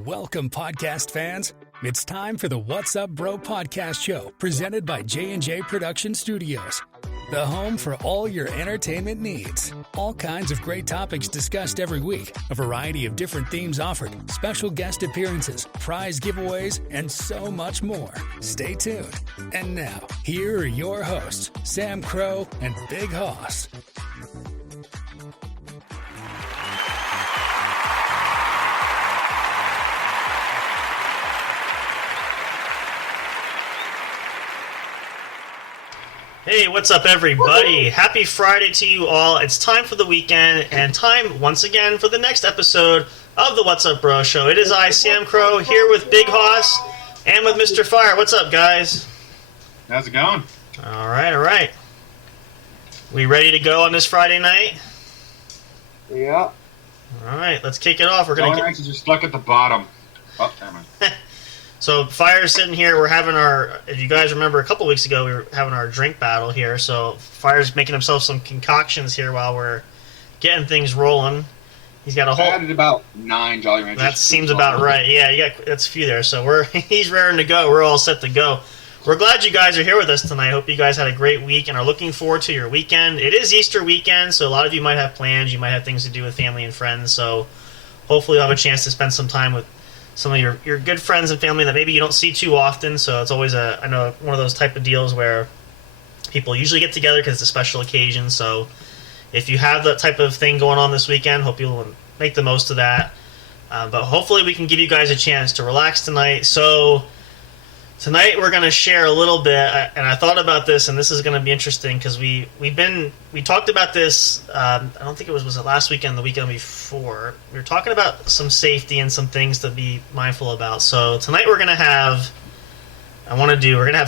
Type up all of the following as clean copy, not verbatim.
Welcome, podcast fans. It's time for the What's Up Bro podcast show, presented by J&J Production Studios, the home for all your entertainment needs. All kinds of great topics discussed every week, a variety of different themes offered, special guest appearances, prize giveaways, and so much more. Stay tuned. And now, here are your hosts, Sam Crow and Bighoss. Hey, what's up, everybody? Happy Friday to you all. It's time for the weekend and time, once again, for the next episode of the What's Up Bro Show. It is I, Sam Crow, here with Bighoss and with Mr. Fire. What's up, guys? How's it going? All right. We ready to go on this Friday night? Yeah. All right, let's kick it off. We're going to get... just stuck at the bottom. Oh, damn it. So, Fire's sitting here. We're having our, if you guys remember, a couple weeks ago, we were having our drink battle here. So, Fire's making himself some concoctions here while we're getting things rolling. He's got a whole... I added about 9 Jolly Ranchers. That seems about right. Yeah, that's a few there. So, he's raring to go. We're all set to go. We're glad you guys are here with us tonight. Hope you guys had a great week and are looking forward to your weekend. It is Easter weekend, so a lot of you might have plans. You might have things to do with family and friends. So, hopefully you'll have a chance to spend some time with some of your good friends and family that maybe you don't see too often. So it's always I know one of those type of deals where people usually get together because it's a special occasion. So if you have that type of thing going on this weekend, hope you'll make the most of that. But hopefully we can give you guys a chance to relax tonight. So tonight we're going to share a little bit, and I thought about this, and this is going to be interesting because we talked about this. I don't think was it last weekend, the weekend before. We were talking about some safety and some things to be mindful about. So tonight we're going to have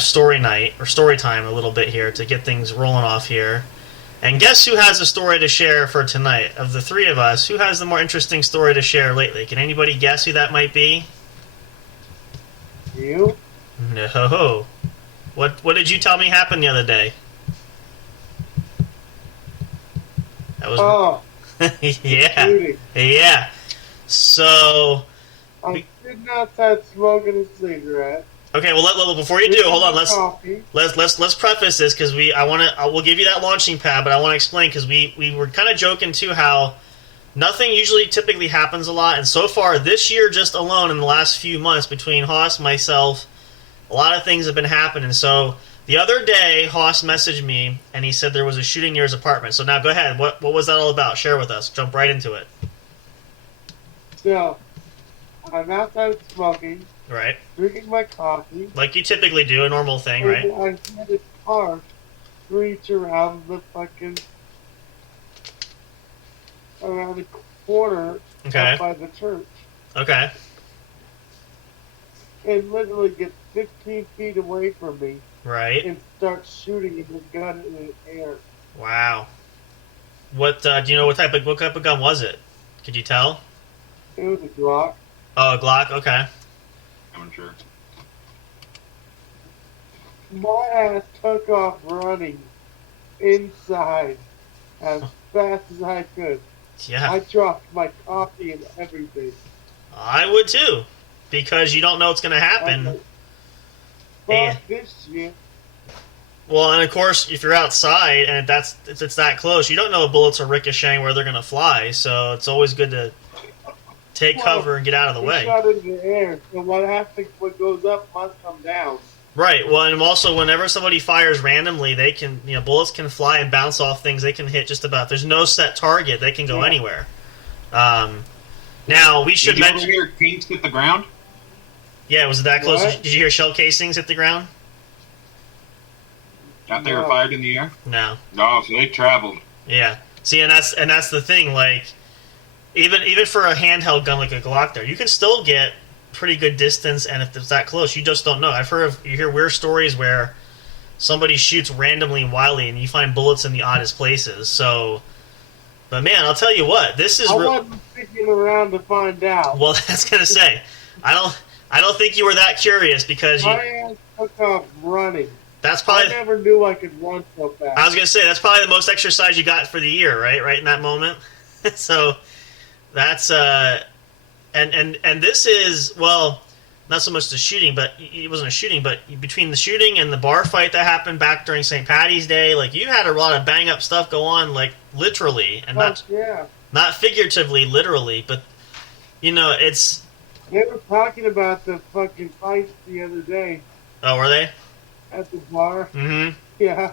story night or story time a little bit here to get things rolling off here. And guess who has a story to share for tonight? Of the three of us, who has the more interesting story to share lately? Can anybody guess who that might be? You? No. What did you tell me happened the other day? That was yeah. So I'm sitting outside smoking a cigarette. Okay, well, before you do, hold on. Let's preface this because we'll give you that launching pad, but I want to explain because we were kind of joking too how nothing typically happens a lot, and so far this year, just alone in the last few months between Haas, myself, a lot of things have been happening. So the other day, Haas messaged me, and he said there was a shooting near his apartment. So now go ahead. What was that all about? Share with us. Jump right into it. So, I'm outside smoking. Right. Drinking my coffee. Like you typically do, a normal thing, right? And I see this car reach around the corner up by the church. Okay. And literally get 15 feet away from me. Right. And start shooting with his gun in the air. Wow. What do you know? What type of gun was it? Could you tell? It was a Glock. Oh, a Glock. Okay. I'm sure. My ass took off running inside as fast as I could. Yeah. I dropped my coffee and everything. I would too, because you don't know what's going to happen. Fuck this shit. Well, and of course, if you're outside and it's that close, you don't know if bullets are ricocheting where they're going to fly. So it's always good to take cover and get out of the way. Shot into the air, so what goes up must come down. Right. Well, and also whenever somebody fires randomly, they can, bullets can fly and bounce off things. They can hit just about. There's no set target. They can go anywhere. Now we should mention. Did you ever hear casings hit the ground? Yeah, was it that close? What? Did you hear shell casings hit the ground? They were fired in the air? No. No, so they traveled. Yeah. See, and that's the thing. Like, even for a handheld gun like a Glock, you can still get pretty good distance, and if it's that close, you just don't know. You hear weird stories where somebody shoots randomly and wildly, and you find bullets in the oddest places. So, but man, I'll tell you what, this is. I wasn't sticking around to find out. Well, that's gonna say, I don't think you were that curious because my ass took off running. That's probably. I never knew I could run so fast. I was gonna say that's probably the most exercise you got for the year, right? Right in that moment. So, that's and this is, well, not so much the shooting, but it wasn't a shooting, but between the shooting and the bar fight that happened back during St. Patty's Day, like, you had a lot of bang up stuff go on, like, literally, and not figuratively, literally, but, you know, it's... They were talking about the fucking fights the other day. Oh, were they? At the bar. Mm-hmm. Yeah.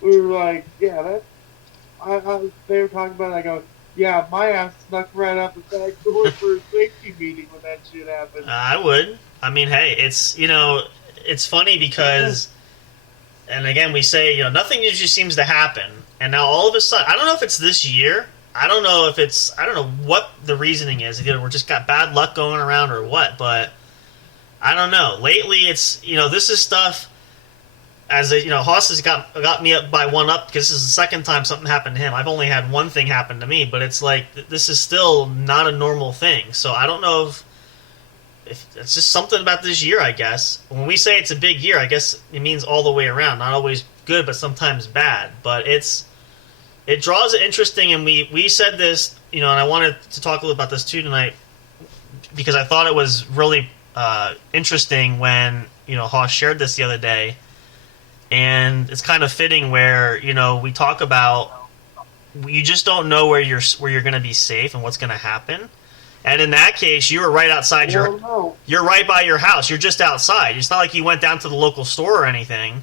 We were like, yeah, that... they were talking about it, I go, yeah, my ass snuck right out the back door for a safety meeting when that shit happened. I would. I mean, hey, it's, you know, it's funny because, and again, we say, you know, nothing usually seems to happen. And now all of a sudden, I don't know if it's this year. I don't know what the reasoning is. Either we're just got bad luck going around or what, but I don't know. Lately, it's, you know, this is stuff, as a, you know, Haas has got me up by one up because this is the second time something happened to him. I've only had one thing happen to me, but it's like, this is still not a normal thing. So I don't know if it's just something about this year, I guess. When we say it's a big year, I guess it means all the way around. Not always good, but sometimes bad. But it draws it interesting, and we said this, you know, and I wanted to talk a little about this too tonight because I thought it was really interesting when, you know, Haas shared this the other day. And it's kind of fitting where, you know, we talk about you just don't know where you're going to be safe and what's going to happen. And in that case, you were right outside you're right by your house. You're just outside. It's not like you went down to the local store or anything.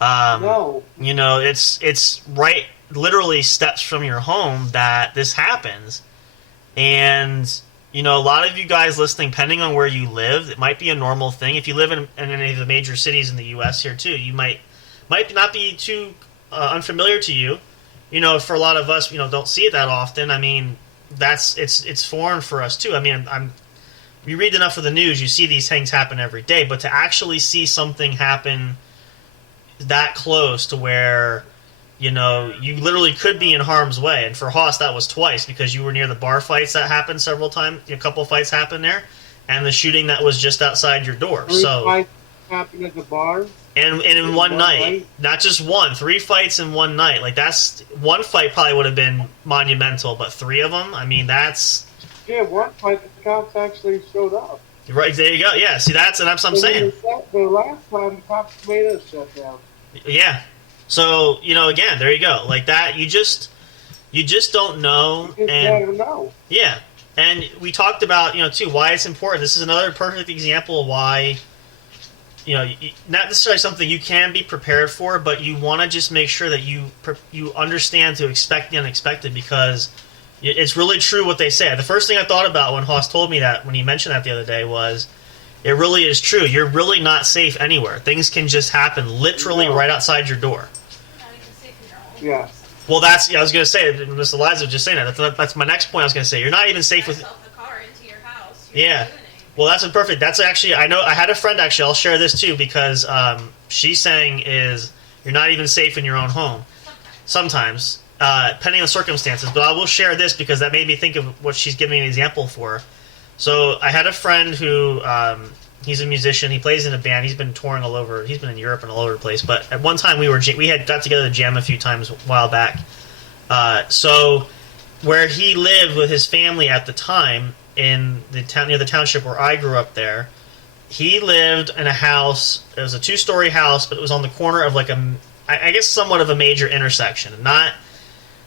No. You know, it's right, literally steps from your home that this happens. And, you know, a lot of you guys listening, depending on where you live, it might be a normal thing. If you live in any of the major cities in the U.S. here too, you might not be too unfamiliar to you. You know, for a lot of us, you know, don't see it that often. I mean, it's foreign for us too. I mean, you read enough of the news, you see these things happen every day, but to actually see something happen that close to where, you know, you literally could be in harm's way. And for Haas, that was twice because you were near the bar fights that happened several times. A couple fights happened there, and the shooting that was just outside your door. Three fights happened at the bar. And in one night, not just one, 3 fights in one night. Like, that's one fight probably would have been monumental, but 3 of them, I mean, that's... Yeah, one fight the cops actually showed up. Right, there you go. Yeah, see, that's what I'm saying. The last time the cops made us shut down. Yeah. So, you know, again, there you go. Like that, you just don't know. You just don't know. Yeah. And we talked about, you know, too, why it's important. This is another perfect example of why, you know, not necessarily something you can be prepared for, but you want to just make sure that you understand to expect the unexpected, because it's really true what they say. The first thing I thought about when Haas told me that, when he mentioned that the other day, was it really is true. You're really not safe anywhere. Things can just happen literally right outside your door. Yeah. Well, I was going to say, Miss Eliza was just saying that. That's my next point I was going to say. You're not even safe with... The car into your house. Yeah. Well, that's perfect. That's actually, I know, I had a friend actually, I'll share this too, because she's saying is you're not even safe in your own home. Sometimes. Depending on circumstances. But I will share this because that made me think of what she's giving an example for. So I had a friend who, he's a musician, he plays in a band, he's been touring all over, he's been in Europe and all over the place, but at one time we had got together to jam a few times a while back. So where he lived with his family at the time, in the town, near the township where I grew up there, he lived in a house, it was a 2-story house, but it was on the corner of like I guess somewhat of a major intersection. Not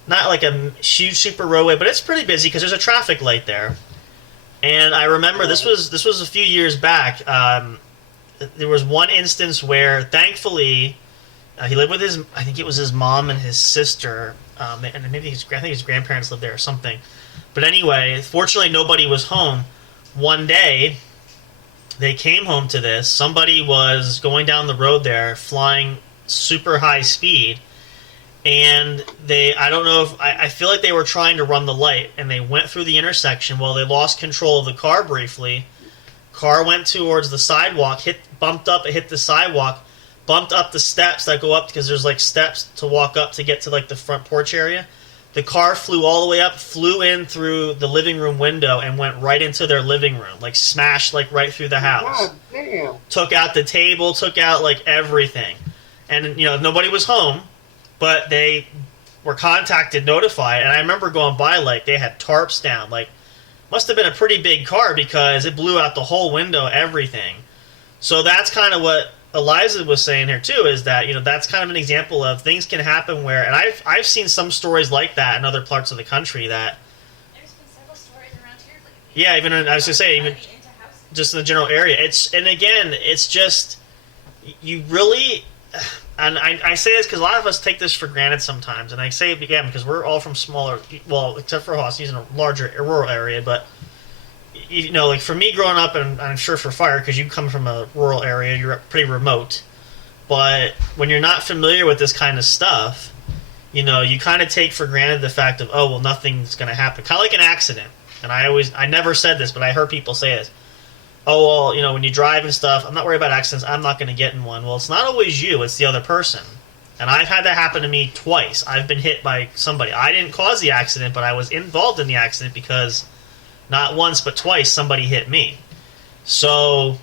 like a huge super roadway, but it's pretty busy because there's a traffic light there. And I remember this was a few years back. There was one instance where, thankfully, he lived with I think it was his mom and his sister, and maybe I think his grandparents lived there or something. But anyway, fortunately, nobody was home. One day, they came home to this. Somebody was going down the road there, flying super high speed, and I don't know if, I feel like they were trying to run the light, and they went through the intersection. Well, they lost control of the car briefly. Car went towards the sidewalk, bumped up, it hit the sidewalk, bumped up the steps that go up, because there's like steps to walk up to get to like the front porch area. The car flew all the way up, flew in through the living room window, and went right into their living room, like smashed like right through the house. God damn. Took out the table, took out like everything. And, you know, nobody was home, but they were contacted, notified, and I remember going by, like, they had tarps down, like must have been a pretty big car because it blew out the whole window, everything. So that's kind of what Eliza was saying here too, is that, you know, that's kind of an example of things can happen where, and I've seen some stories like that in other parts of the country that. There's been several stories around here. Yeah, even I was gonna say, even just in the general area. And again, it's just, you really, and I say this because a lot of us take this for granted sometimes, and I say it again because we're all from smaller, well, except for Hoss, he's in a larger rural area, but, you know, like for me growing up, and I'm sure for Fire, because you come from a rural area, you're pretty remote, but when you're not familiar with this kind of stuff, you know, you kind of take for granted the fact of, oh, well, nothing's going to happen. Kind of like an accident. And I never said this, but I heard people say this. Oh, well, you know, when you drive and stuff, I'm not worried about accidents, I'm not going to get in one. Well, it's not always you, it's the other person. And I've had that happen to me twice. I've been hit by somebody. I didn't cause the accident, but I was involved in the accident because not once but twice somebody hit me. So,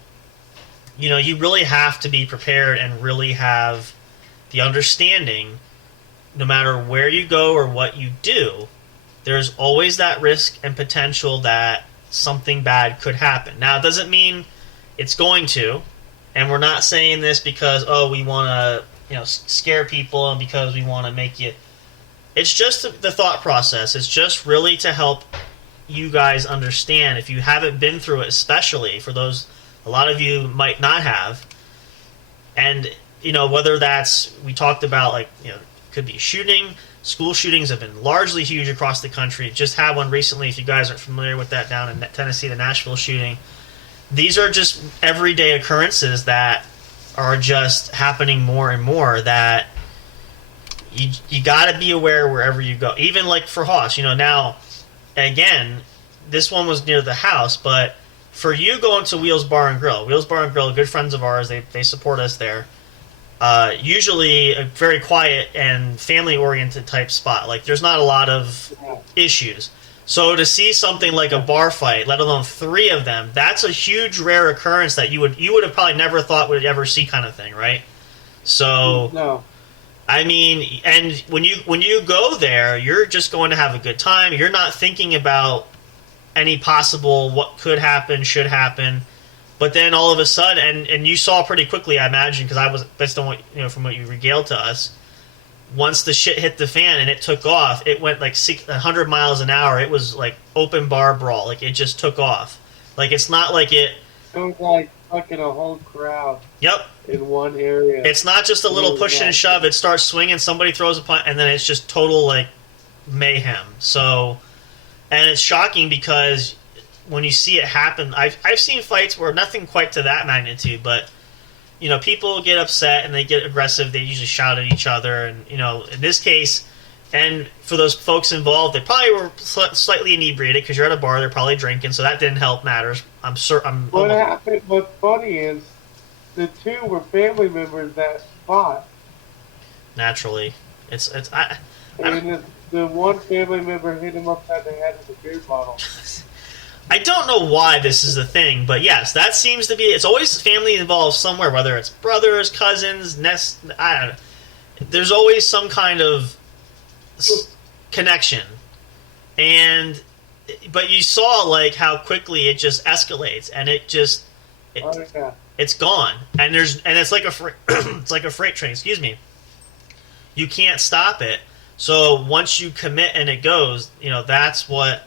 you know, you really have to be prepared and really have the understanding, no matter where you go or what you do, there's always that risk and potential that something bad could happen. Now, it doesn't mean it's going to, and we're not saying this because, oh, we want to, you know, scare people and because we want to make you. It's just the thought process. It's just really to help you guys understand, if you haven't been through it, especially for those, a lot of you might not have, and, you know, whether that's, we talked about, like, you know, could be shooting. School shootings have been largely huge across the country. Just had one recently, if you guys aren't familiar with that, down in Tennessee, the Nashville shooting. These are just everyday occurrences that are just happening more and more, that you got to be aware wherever you go. Even like for Hoss, you know, now, again, this one was near the house, but for you going to Wheels Bar and Grill, good friends of ours, they support us there. Usually a very quiet and family-oriented type spot. Like, there's not a lot of issues. So to see something like a bar fight, let alone 3 of them, that's a huge rare occurrence that you would have probably never thought would ever see, kind of thing, right? So, No. I mean, and when you go there, you're just going to have a good time. You're not thinking about any possible what could happen, should happen. But then all of a sudden, and you saw pretty quickly, I imagine, because I was, based on what, you know, from what you regaled to us, once the shit hit the fan and it took off, it went like 100 miles an hour. It was like open bar brawl. Like, it just took off. Like, it's not like it. It was like fucking a whole crowd. Yep. In one area. It's not just a little push and shove. It starts swinging. Somebody throws a punt, and then it's just total like mayhem. So, and it's shocking because when you see it happen, I've seen fights where nothing quite to that magnitude, but, you know, people get upset and they get aggressive. They usually shout at each other, and, you know, in this case, and for those folks involved, they probably were slightly inebriated because you're at a bar. They're probably drinking, so that didn't help matters. I'm sure. What happened? What's funny is the 2 were family members that fought. Naturally, and the one family member hit him upside the head with a beer bottle. I don't know why this is a thing, but yes, that seems to be. It's always family involved somewhere, whether it's brothers, cousins, I don't know. There's always some kind of connection, but you saw like how quickly it just escalates, and it's gone, and it's like a freight train. Excuse me. You can't stop it. So once you commit and it goes, you know, that's what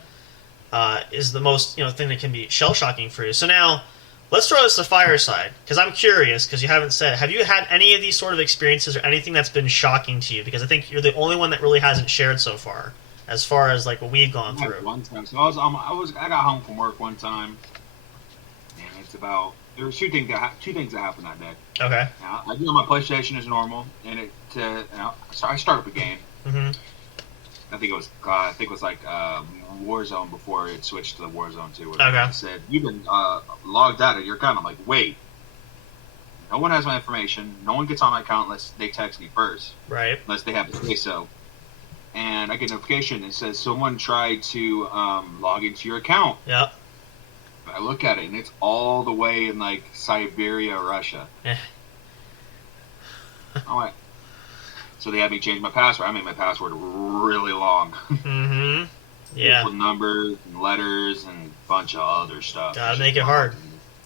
is the most, you know, thing that can be shell shocking for you. So now, let's throw this to Fireside, because I'm curious, because you haven't said, have you had any of these sort of experiences or anything that's been shocking to you? Because I think you're the only one that really hasn't shared so far as like what we've gone through. One time, so I got home from work one time, and it's about, there were two things that happened that day. Okay. Now, I do on my PlayStation as normal, and so I start up a game. Mm-hmm. I think it was like Warzone before it switched to the Warzone 2. Okay. It said, you've been logged out of your account. I'm like, wait. No one has my information. No one gets on my account unless they text me first. Right. Unless they have to say so. And I get a notification that says someone tried to log into your account. Yep. I look at it, and it's all the way in, like, Siberia, Russia. I'm like, so they had me change my password. I made my password really long. Mm-hmm. Yeah. With numbers and letters and a bunch of other stuff. Gotta make it hard.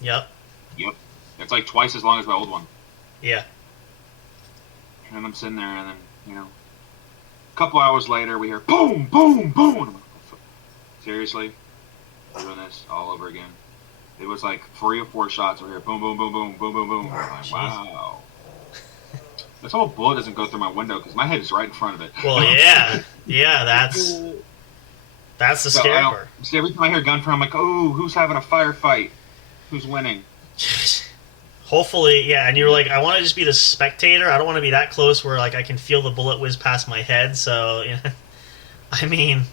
Yep. Yep. It's like twice as long as my old one. Yeah. And I'm sitting there, and then, a couple hours later, we hear boom, boom, boom. And I'm like, seriously? We're doing this all over again? It was like 3 or 4 shots over here. Boom, boom, boom, boom, boom, boom, boom. I'm like, wow. This whole bullet doesn't go through my window because my head is right in front of it. Well, yeah. Yeah, that's the scary part. See, every time I hear gunfire, I'm like, oh, who's having a firefight? Who's winning? Hopefully, yeah. And you were like, I want to just be the spectator. I don't want to be that close where like I can feel the bullet whiz past my head. So, I mean,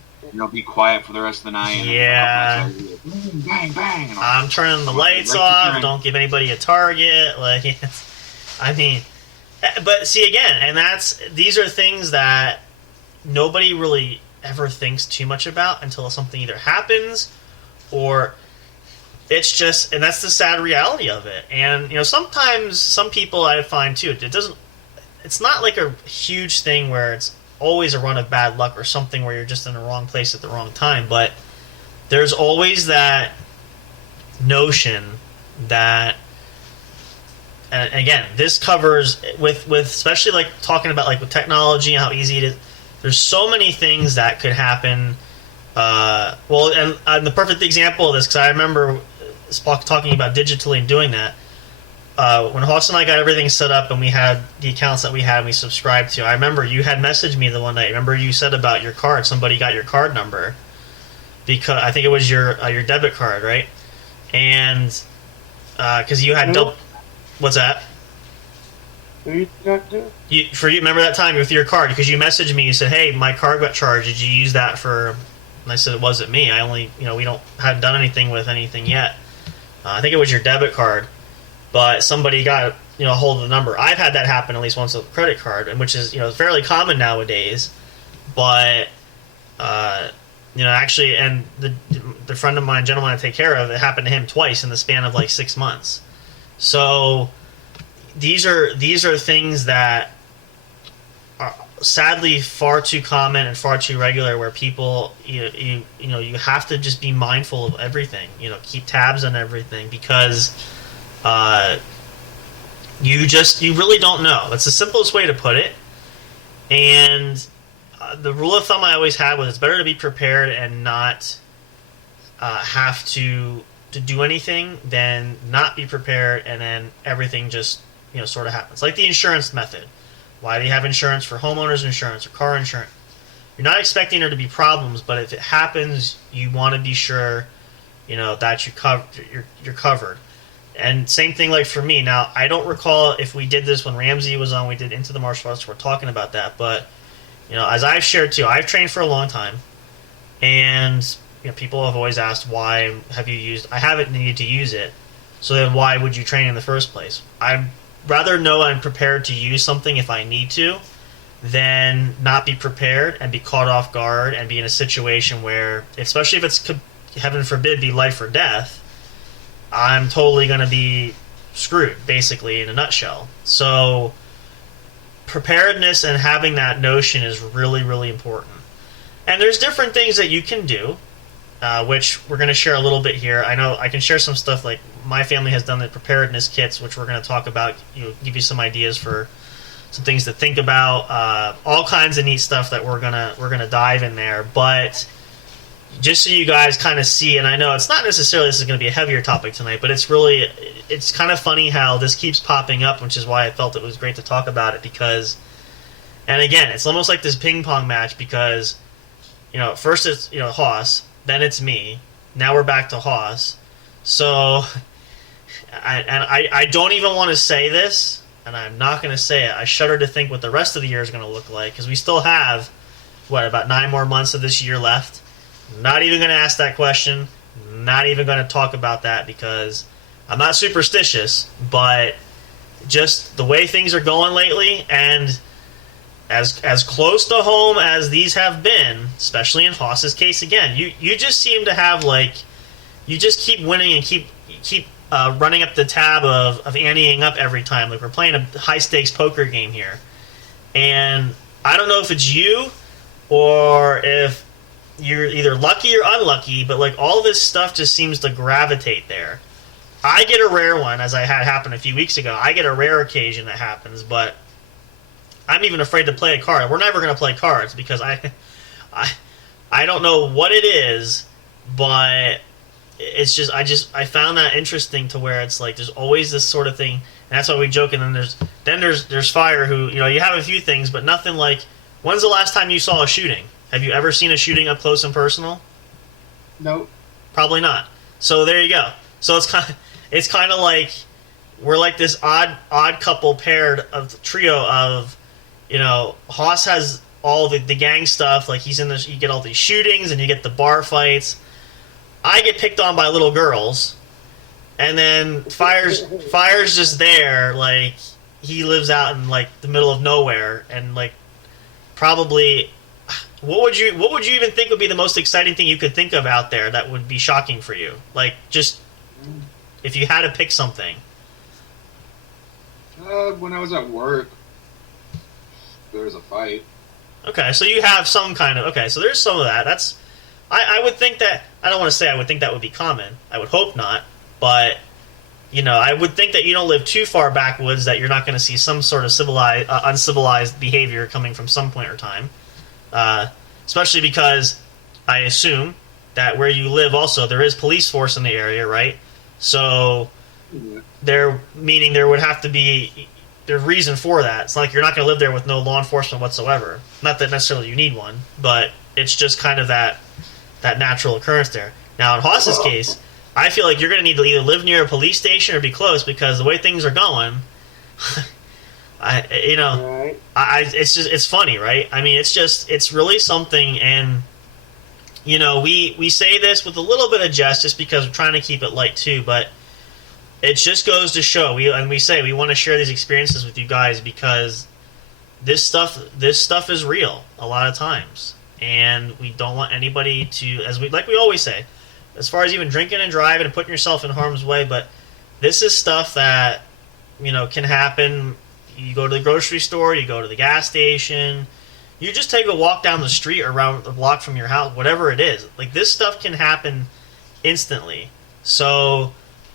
be quiet for the rest of the night. Yeah. And bang, bang. And I'm turning the lights off. Don't give anybody a target. Like, I mean, but see again, and these are things that nobody really ever thinks too much about until something either happens or it's just, and that's the sad reality of it. And sometimes some people I find too, it's not like a huge thing where it's always a run of bad luck or something where you're just in the wrong place at the wrong time, but there's always that notion that, and again, this covers with especially like talking about like with technology and how easy it is. There's so many things that could happen. And the perfect example of this, because I remember Spock talking about digitally and doing that. When Hoss and I got everything set up and we had the accounts that we had and we subscribed to, I remember you had messaged me the one night. Remember you said about your card, somebody got your card number because I think it was your debit card, right? And because you had double. What's that? Who you talking to? For you, remember that time with your card? Because you messaged me, you said, "Hey, my card got charged. Did you use that for?" And I said, "It wasn't me. I only, we hadn't done anything with anything yet. I think it was your debit card, but somebody got a hold of the number. I've had that happen at least once with a credit card, and which is fairly common nowadays. But actually, and the friend of mine, gentleman I take care of, it happened to him twice in the span of like 6 months. So these are things that are sadly far too common and far too regular, where people you have to just be mindful of everything. Keep tabs on everything because you really don't know. That's the simplest way to put it. And the rule of thumb I always had was it's better to be prepared and not have to do anything than not be prepared and then everything just sort of happens. Like the insurance method. Why do you have insurance for homeowners insurance or car insurance? You're not expecting there to be problems, but if it happens, you want to be sure that you're covered. And same thing like for me. Now, I don't recall if we did this when Ramsey was on. We did Into the Martial Arts. We're talking about that. But, as I've shared too, I've trained for a long time. And, people have always asked, why have you used... I haven't needed to use it. So then why would you train in the first place? I'd rather know I'm prepared to use something if I need to than not be prepared and be caught off guard and be in a situation where, especially if it's, heaven forbid, be life or death, I'm totally going to be screwed, basically, in a nutshell. So preparedness and having that notion is really, really important. And there's different things that you can do, which we're going to share a little bit here. I know I can share some stuff, like my family has done the preparedness kits, which we're going to talk about, give you some ideas for some things to think about, all kinds of neat stuff that we're gonna dive in there. But just so you guys kind of see, and I know it's not necessarily this is going to be a heavier topic tonight, but it's kind of funny how this keeps popping up, which is why I felt it was great to talk about it, because, and again, it's almost like this ping pong match, because, first it's, Hoss, then it's me, now we're back to Hoss, so, I don't even want to say this, and I'm not going to say it. I shudder to think what the rest of the year is going to look like, because we still have, about 9 more months of this year left. Not even going to ask that question. Not even going to talk about that, because I'm not superstitious, but just the way things are going lately, and as close to home as these have been, especially in Hoss's case again, you just seem to have, you just keep winning and keep running up the tab of anteing up every time. Like, we're playing a high-stakes poker game here. And I don't know if it's you or if you're either lucky or unlucky, but like all this stuff just seems to gravitate there. I get a rare one, as I had happen a few weeks ago. I get a rare occasion that happens, but I'm even afraid to play a card. We're never going to play cards because I don't know what it is, but it's just I found that interesting to where it's like there's always this sort of thing, and that's why we joke. And then there's Fire, who you have a few things, but nothing like. When's the last time you saw a shooting? Have you ever seen a shooting up close and personal? Nope. Probably not. So there you go. So it's kind of like we're like this odd couple paired of trio of, Hoss has all the gang stuff, like he's in this, you get all these shootings and you get the bar fights. I get picked on by little girls, and then Fire's just there, like he lives out in like the middle of nowhere, and like probably what would you even think would be the most exciting thing you could think of out there that would be shocking for you? Like just if you had to pick something. When I was at work, there was a fight. Okay, so you have some kind of... Okay, so there's some of that. That's... I would think that... I don't want to say I would think that would be common. I would hope not. But, I would think that you don't live too far backwoods that you're not going to see some sort of uncivilized behavior coming from some point or time. Especially because I assume that where you live also, there is police force in the area, right? So, meaning there would have to be... There's reason for that. It's not like you're not going to live there with no law enforcement whatsoever. Not that necessarily you need one, but it's just kind of that natural occurrence there. Now, in Hoss's case, I feel like you're going to need to either live near a police station or be close, because the way things are going, it's funny, right? I mean, it's really something, and we say this with a little bit of jest, just because we're trying to keep it light too, but. It just goes to show, we want to share these experiences with you guys because this stuff is real a lot of times, and we don't want anybody to, like we always say, as far as even drinking and driving and putting yourself in harm's way. But this is stuff that can happen. You go to the grocery store, you go to the gas station, you just take a walk down the street or around the block from your house, whatever it is. Like this stuff can happen instantly. So.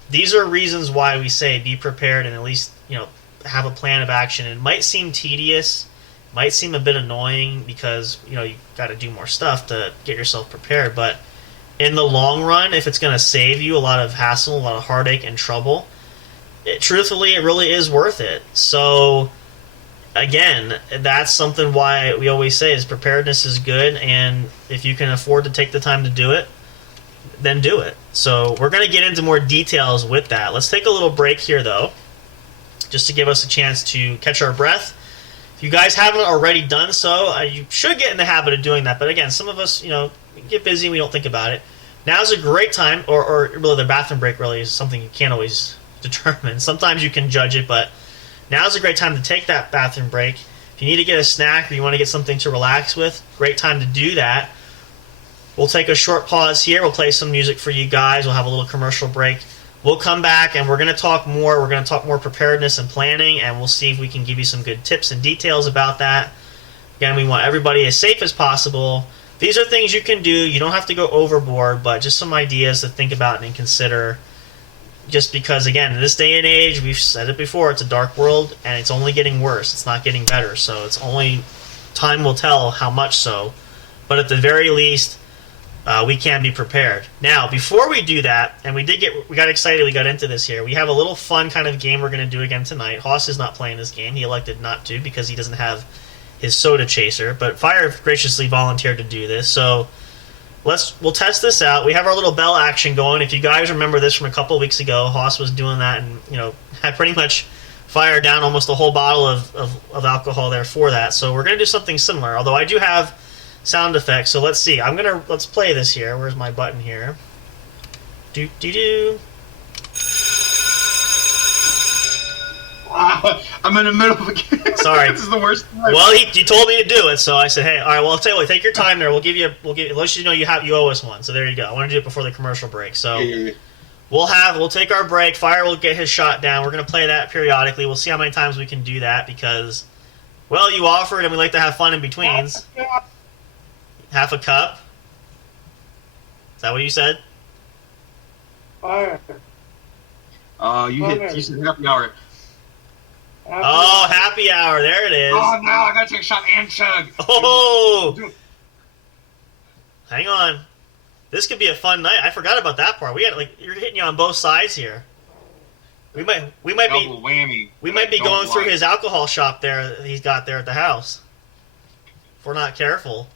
These are reasons why we say be prepared and at least, have a plan of action. It might seem tedious, might seem a bit annoying because, you got to do more stuff to get yourself prepared. But in the long run, if it's going to save you a lot of hassle, a lot of heartache and trouble, truthfully, it really is worth it. So, again, that's something why we always say is preparedness is good. And if you can afford to take the time to do it, then do it. So we're going to get into more details with that. Let's take a little break here, though, just to give us a chance to catch our breath. If you guys haven't already done so, you should get in the habit of doing that. But again, some of us, we get busy and we don't think about it. Now's a great time, or really the bathroom break really is something you can't always determine. Sometimes you can judge it, but now's a great time to take that bathroom break. If you need to get a snack or you want to get something to relax with, great time to do that. We'll take a short pause here. We'll play some music for you guys. We'll have a little commercial break. We'll come back, and we're going to talk more. We're going to talk more preparedness and planning, and we'll see if we can give you some good tips and details about that. Again, we want everybody as safe as possible. These are things you can do. You don't have to go overboard, but just some ideas to think about and consider. Just because, again, in this day and age, we've said it before, it's a dark world, and it's only getting worse. It's not getting better, so it's only time will tell how much so. But at the very least... we can be prepared. Now, before we do that, and we got excited, we got into this here, we have a little fun kind of game we're going to do again tonight. Hoss is not playing this game. He elected not to because he doesn't have his soda chaser, but Fire graciously volunteered to do this. So we'll test this out. We have our little bell action going. If you guys remember this from a couple of weeks ago, Hoss was doing that and had pretty much fired down almost a whole bottle of alcohol there for that. So we're going to do something similar, although I do have sound effects. So let's see. Let's play this here. Where's my button here? Do do do. Wow, I'm in the middle of a game. Sorry. This is the worst time. Well, you told me to do it, so I said, hey, all right. Well, I'll tell you what. Take your time there. We'll give you. Let you know you owe us one. So there you go. I want to do it before the commercial break. So we'll take our break. Fire will get his shot down. We're gonna play that periodically. We'll see how many times we can do that because, well, you offered, and we like to have fun in betweens. Half a cup. Is that what you said? Fire. You said happy hour. Oh, happy hour. There it is. Oh, no, I gotta take a shot and chug. Oh! Hang on. This could be a fun night. I forgot about that part. You're hitting you on both sides here. We might Double whammy. We might be going through his alcohol shop there that he's got there at the house. If we're not careful.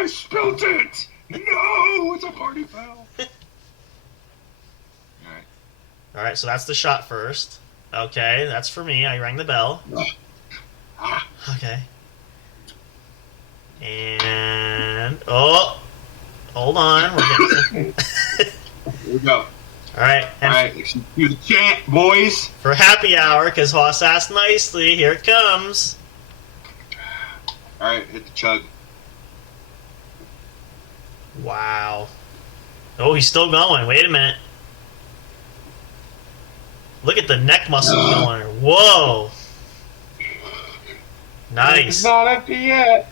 I spilled it! No! It's a party foul! Alright. Alright, so that's the shot first. Okay, that's for me. I rang the bell. Okay. And... Oh! Hold on. We're getting... Here we go. Alright. Alright, do the chant, boys! For happy hour, because Hoss asked nicely. Here it comes. Alright, hit the chug. Wow. Oh, he's still going. Wait a minute. Look at the neck muscles going. Whoa. Nice. It's not empty yet.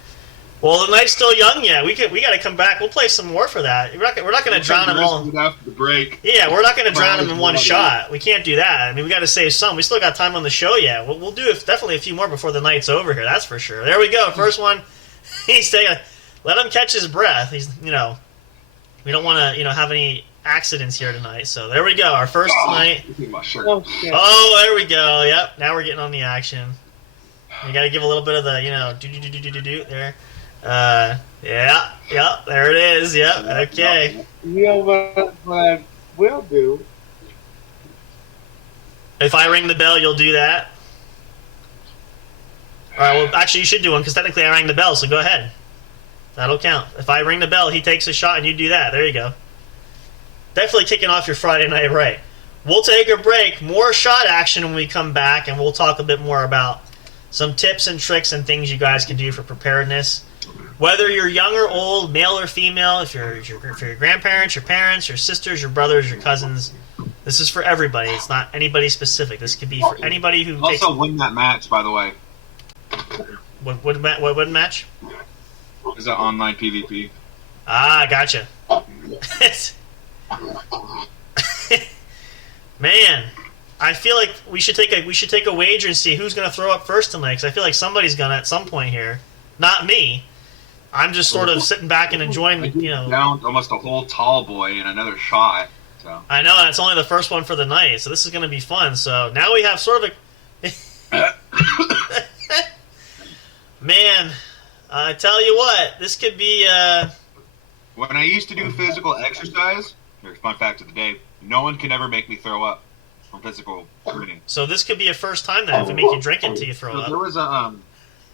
Well, the night's still young yet. We got to come back. We'll play some more for that. We're not going to drown him all. After the break. Yeah, we're not going to drown him in one shot. We can't do that. I mean, we got to save some. We still got time on the show yet. We'll do definitely a few more before the night's over here. That's for sure. There we go. First one. He's taking. Let him catch his breath. He's, we don't want to, have any accidents here tonight. So there we go. Our first night. Oh, shit. Oh, there we go. Yep. Now we're getting on the action. You got to give a little bit of the, do there. Yeah. Yep. There it is. Yep. Okay. You know what I will do? If I ring the bell, you'll do that. All right. Well, actually, you should do one because technically I rang the bell. So go ahead. That'll count. If I ring the bell, he takes a shot, and you do that. There you go. Definitely kicking off your Friday night right. We'll take a break. More shot action when we come back, and we'll talk a bit more about some tips and tricks and things you guys can do for preparedness. Whether you're young or old, male or female, if you're for your grandparents, your parents, your sisters, your brothers, your cousins, this is for everybody. It's not anybody specific. This could be for anybody who takes... Also win that match, by the way. What match? Is that online PvP? Ah, gotcha. Man, I feel like we should take a wager and see who's going to throw up first tonight. Because I feel like somebody's going to at some point here. Not me. I'm just sort of sitting back and enjoying the, down almost a whole tall boy in another shot. So I know that's only the first one for the night, so this is going to be fun. So now we have sort of a man. I tell you what, this could be. When I used to do physical exercise, here's fun fact of the day: no one can ever make me throw up from physical training. So this could be a first time then if we make you drink until you throw up.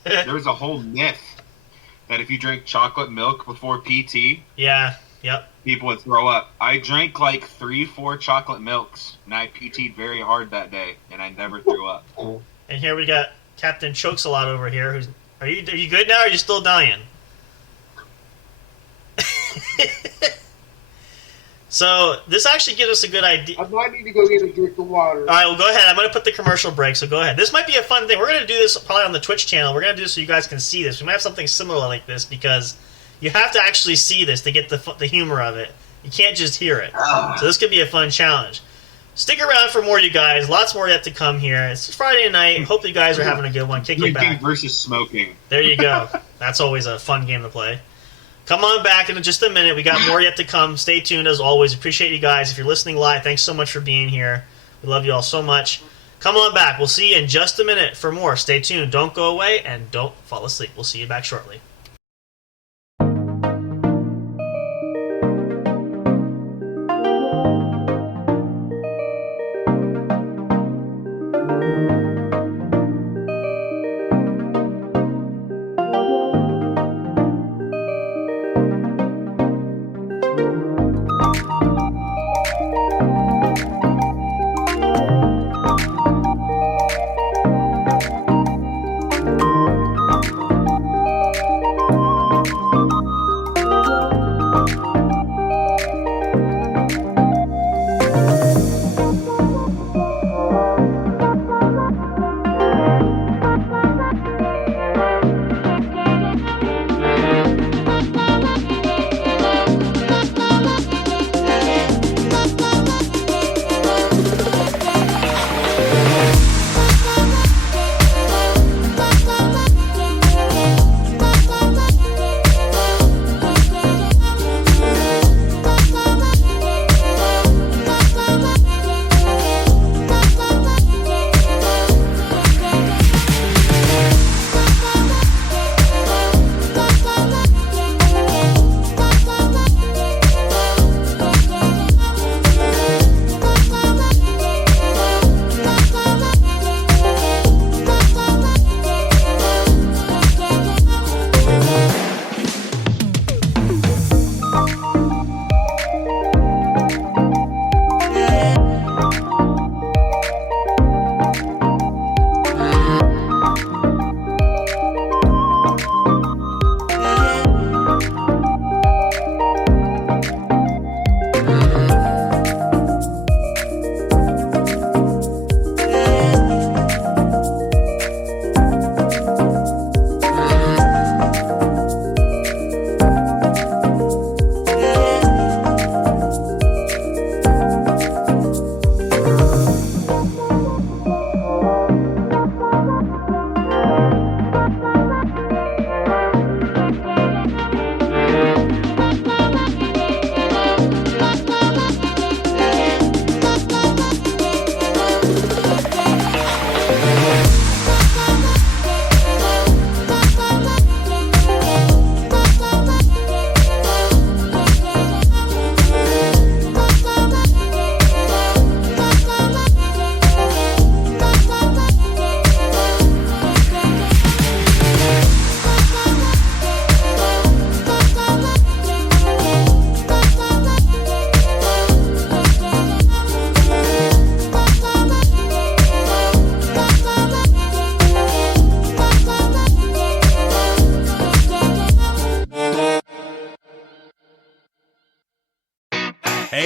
There was a whole myth that if you drink chocolate milk before PT, yeah, yep, people would throw up. I drank like 3-4 chocolate milks, and I PT'd very hard that day, and I never threw up. And here we got Captain Chokes-a-Lot over here. Who's are you good now? Or are you still dying? So this actually gives us a good idea. I might need to go get a drink of water. All right, well, go ahead. I'm going to put the commercial break, so go ahead. This might be a fun thing. We're going to do this probably on the Twitch channel. We're going to do this so you guys can see this. We might have something similar like this because you have to actually see this to get the humor of it. You can't just hear it. So this could be a fun challenge. Stick around for more, you guys. Lots more yet to come here. It's Friday night. Hope you guys are having a good one. Kick it back. Drinking versus smoking. There you go. That's always a fun game to play. Come on back in just a minute. We got more yet to come. Stay tuned as always. Appreciate you guys. If you're listening live, thanks so much for being here. We love you all so much. Come on back. We'll see you in just a minute for more. Stay tuned. Don't go away and don't fall asleep. We'll see you back shortly.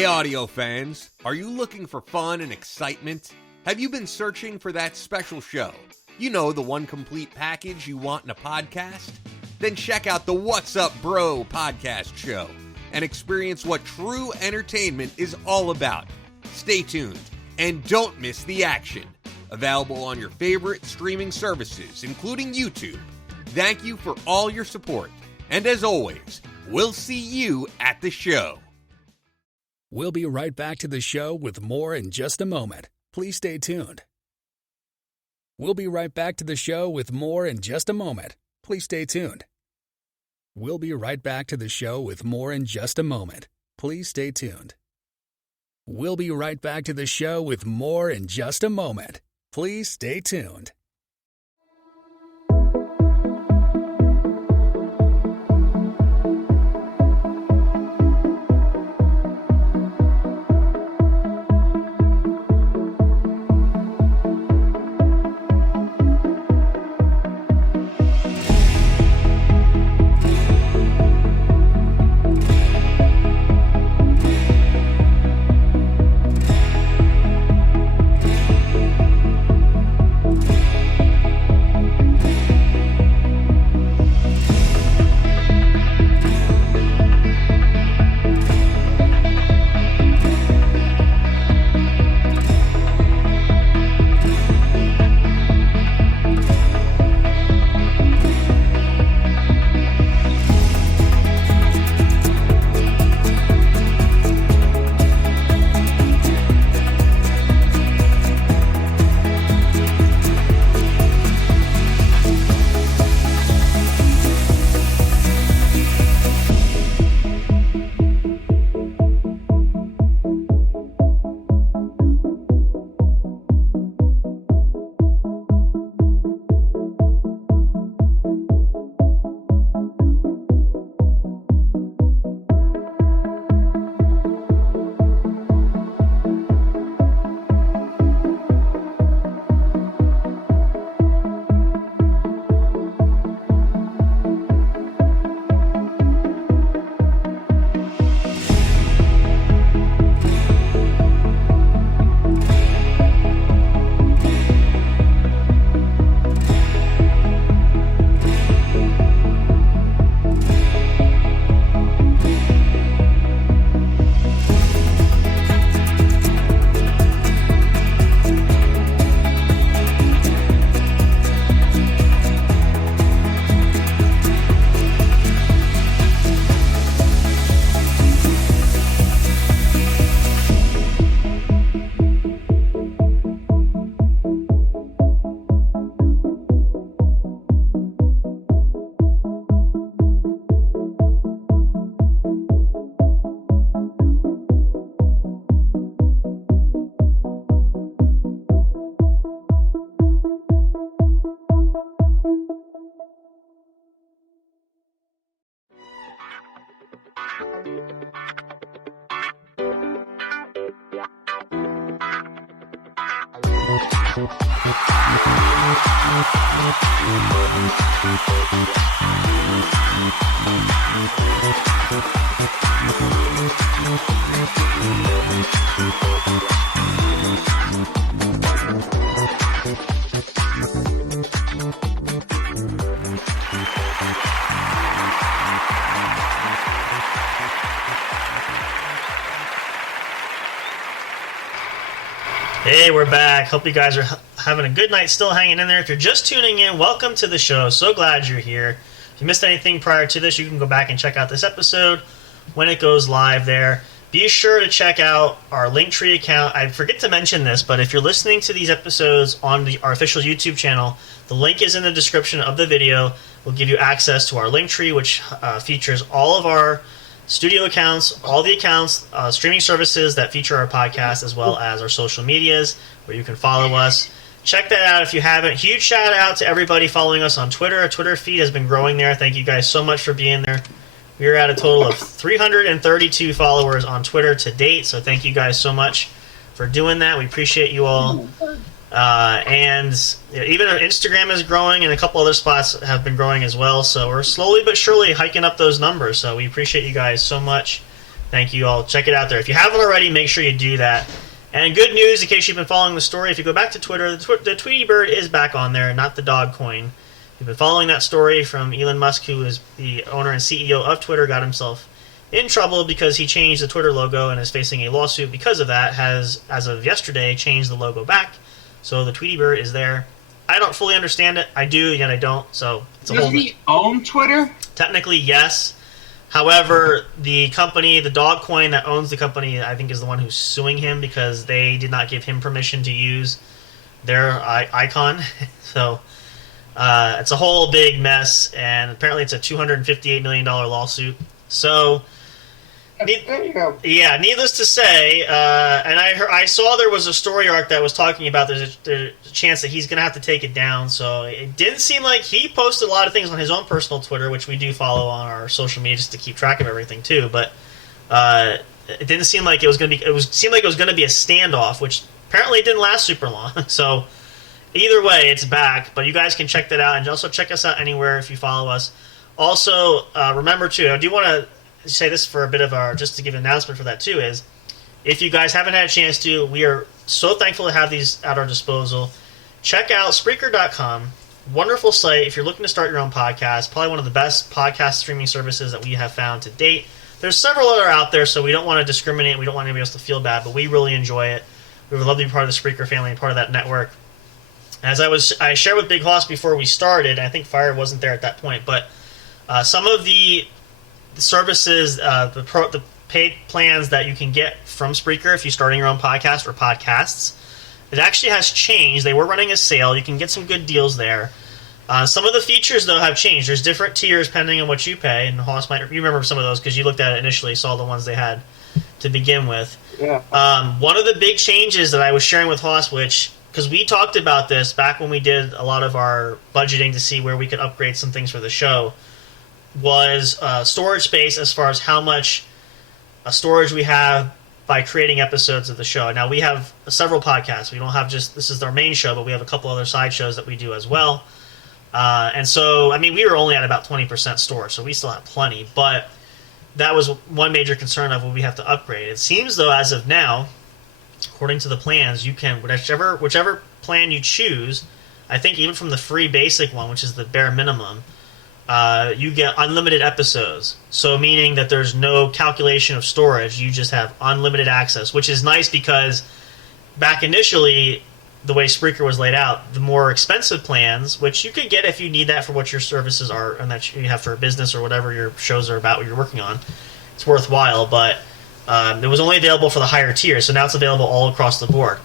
Hey audio fans, are you looking for fun and excitement? Have you been searching for that special show? You know, the one complete package you want in a podcast? Then check out the What's Up Bro podcast show and experience what true entertainment is all about. Stay tuned and don't miss the action. Available on your favorite streaming services, including YouTube. Thank you for all your support. And as always, we'll see you at the show. We'll be right back to the show with more in just a moment. Please stay tuned. We'll be right back to the show with more in just a moment. Please stay tuned. We'll be right back to the show with more in just a moment. Please stay tuned. We'll be right back to the show with more in just a moment. Please stay tuned. Hey, we're back. Hope you guys are having a good night, still hanging in there. If you're just tuning in, welcome to the show. So glad you're here. If you missed anything prior to this, you can go back and check out this episode when it goes live there. Be sure to check out our Linktree account. I forget to mention this, but if you're listening to these episodes on our official YouTube channel, the link is in the description of the video. We'll give you access to our Linktree, which features all of our studio accounts, all the accounts, streaming services that feature our podcast, as well as our social medias where you can follow us. Check that out if you haven't. Huge shout out to everybody following us on Twitter. Our Twitter feed has been growing there. Thank you guys so much for being there. We are at a total of 332 followers on Twitter to date, so thank you guys so much for doing that. We appreciate you all. And even our Instagram is growing, and a couple other spots have been growing as well. So we're slowly but surely hiking up those numbers. So we appreciate you guys so much Thank you all. Check it out there. If you haven't already, make sure you do that. And good news, in case you've been following the story, if you go back to Twitter, the Tweety Bird is back on there, not the dog coin. You've been following that story from Elon Musk, who is the owner and CEO of Twitter, got himself in trouble because he changed the Twitter logo and is facing a lawsuit because of that, has, as of yesterday, changed the logo back. So the Tweety Bird is there. I don't fully understand it. I do, yet I don't. So it's a whole... Does he own Twitter? Technically, yes. However, the company, the dog coin that owns the company, I think is the one who's suing him because they did not give him permission to use their icon. So it's a whole big mess, and apparently it's a $258 million lawsuit. So... needless to say, and I saw there was a story arc that was talking about there's a chance that he's going to have to take it down. So it didn't seem like he posted a lot of things on his own personal Twitter, which we do follow on our social media just to keep track of everything too. But it didn't seem like it was going to be. Seemed like it was going to be a standoff, which apparently it didn't last super long. So either way, it's back. But you guys can check that out, and also check us out anywhere if you follow us. Also, remember too, I do want to say this for a bit of our, just to give an announcement for that too, is if you guys haven't had a chance to, we are so thankful to have these at our disposal. Check out Spreaker.com. Wonderful site if you're looking to start your own podcast. Probably one of the best podcast streaming services that we have found to date. There's several other out there, so we don't want to discriminate. We don't want anybody else to feel bad, but we really enjoy it. We would love to be part of the Spreaker family and part of that network. As I shared with Bighoss before we started, I think Fire wasn't there at that point, but some of the services, the paid plans that you can get from Spreaker if you're starting your own podcast or podcasts, it actually has changed. They were running a sale. You can get some good deals there. Some of the features, though, have changed. There's different tiers depending on what you pay, and Hoss might you remember some of those because you looked at it initially, saw the ones they had to begin with. Yeah. One of the big changes that I was sharing with Hoss, because we talked about this back when we did a lot of our budgeting to see where we could upgrade some things for the show, was storage space as far as how much storage we have by creating episodes of the show. Now, we have several podcasts. We don't have just, this is our main show, but we have a couple other side shows that we do as well. And so, I mean, we were only at about 20% storage, so we still have plenty. But that was one major concern of what we have to upgrade. It seems, though, as of now, according to the plans, you can, whichever plan you choose, I think even from the free basic one, which is the bare minimum, you get unlimited episodes. So meaning that there's no calculation of storage. You just have unlimited access, which is nice because back initially, the way Spreaker was laid out, the more expensive plans, which you could get if you need that for what your services are and that you have for a business or whatever your shows are about, what you're working on, it's worthwhile. But it was only available for the higher tier, so now it's available all across the board.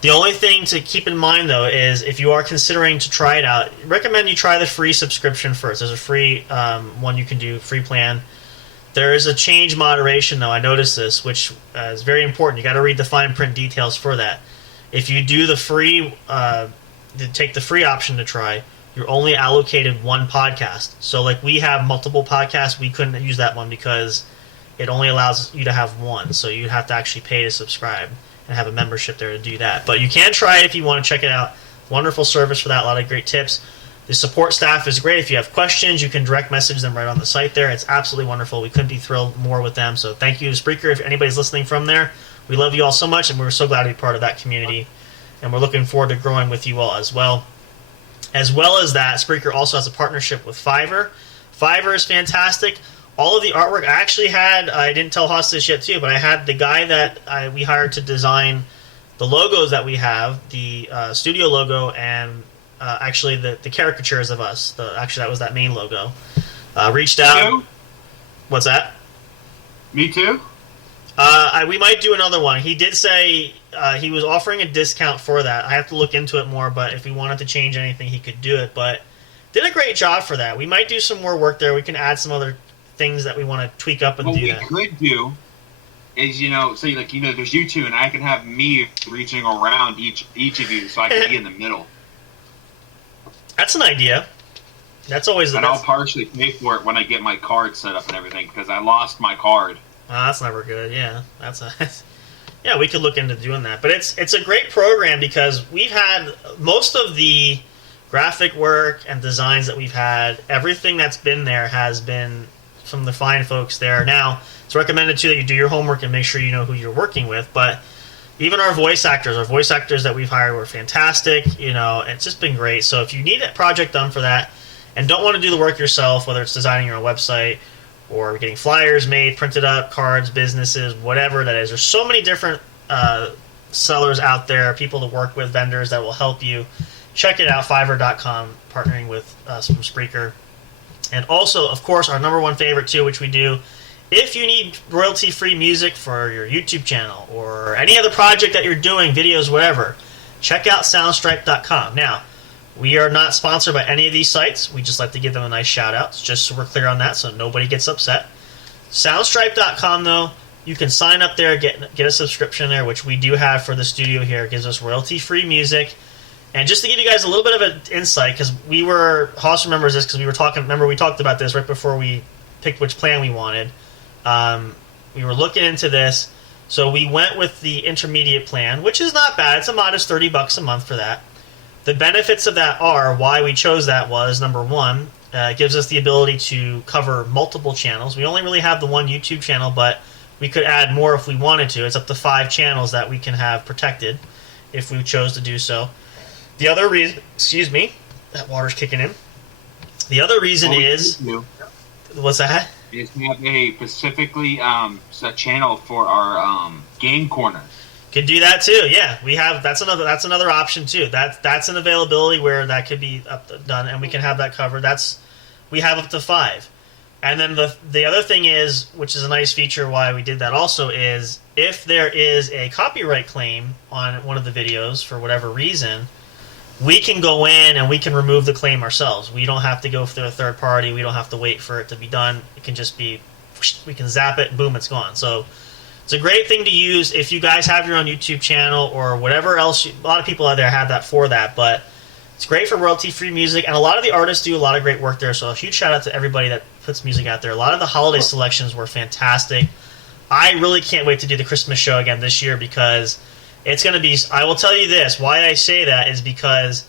The only thing to keep in mind, though, is if you are considering to try it out, recommend you try the free subscription first. There's a free one you can do, free plan. There is a change moderation, though. I noticed this, which is very important. You got to read the fine print details for that. If you do the free, take the free option to try, you're only allocated one podcast. So, like, we have multiple podcasts. We couldn't use that one because it only allows you to have one. So you have to actually pay to subscribe and have a membership there to do that. But you can try it if you want to check it out. Wonderful service for that. A lot of great tips. The support staff is great. If you have questions, you can direct message them right on the site there. It's absolutely wonderful. We couldn't be thrilled more with them. So thank you to Spreaker. If anybody's listening from there, we love you all so much, and we're so glad to be part of that community. And we're looking forward to growing with you all as well. As well as that, Spreaker also has a partnership with Fiverr. Fiverr is fantastic. All of the artwork I actually had, I didn't tell Haas this yet too, but I had the guy that we hired to design the logos that we have, the studio logo, and actually the caricatures of us. Actually, that was that main logo. Reached out. You? What's that? Me too? We might do another one. He did say he was offering a discount for that. I have to look into it more, but if we wanted to change anything, he could do it. But did a great job for that. We might do some more work there. We can add some other things that we want to tweak up and do that. What we could do is, say, there's you two, and I can have me reaching around each of you, so I can be in the middle. That's an idea. That's always the best. And I'll partially pay for it when I get my card set up and everything, because I lost my card. That's never good. Yeah, yeah. We could look into doing that, but it's a great program because we've had most of the graphic work and designs that we've had. Everything that's been there has been from the fine folks there. Now, as it's recommended too that you do your homework and make sure you know who you're working with. But even our voice actors that we've hired were fantastic. You know, it's just been great. So if you need a project done for that and don't want to do the work yourself, whether it's designing your own website or getting flyers made, printed up, cards, businesses, whatever that is, there's so many different sellers out there, people to work with, vendors that will help you. Check it out, Fiverr.com, partnering with us from Spreaker. And also, of course, our number one favorite too, which we do, if you need royalty-free music for your YouTube channel or any other project that you're doing, videos, whatever, check out Soundstripe.com. Now, we are not sponsored by any of these sites. We just like to give them a nice shout-out, just so we're clear on that, so nobody gets upset. Soundstripe.com, though, you can sign up there, get a subscription there, which we do have for the studio here. It gives us royalty-free music. And just to give you guys a little bit of an insight, because Hoss remembers this because we talked about this right before we picked which plan we wanted. We were looking into this, so we went with the intermediate plan, which is not bad. It's a modest $30 a month for that. The benefits of that are, why we chose that was, number one, it gives us the ability to cover multiple channels. We only really have the one YouTube channel, but we could add more if we wanted to. It's up to 5 channels that we can have protected if we chose to do so. The other reason, that water's kicking in. The other reason is, what's that? Is we have a specifically a channel for our game corner. Could do that too. Yeah, we have. That's another option too. That's an availability where that could be done, and we can have that covered. We have up to 5. And then the other thing is, which is a nice feature why we did that also, is if there is a copyright claim on one of the videos for whatever reason, we can go in and we can remove the claim ourselves. We don't have to go through a third party. We don't have to wait for it to be done. It can just be, we can zap it, boom, it's gone. So it's a great thing to use if you guys have your own YouTube channel or whatever else. A lot of people out there have that for that, but it's great for royalty-free music, and a lot of the artists do a lot of great work there, so a huge shout-out to everybody that puts music out there. A lot of the holiday selections were fantastic. I really can't wait to do the Christmas show again this year because it's going to be... I will tell you this. Why I say that is because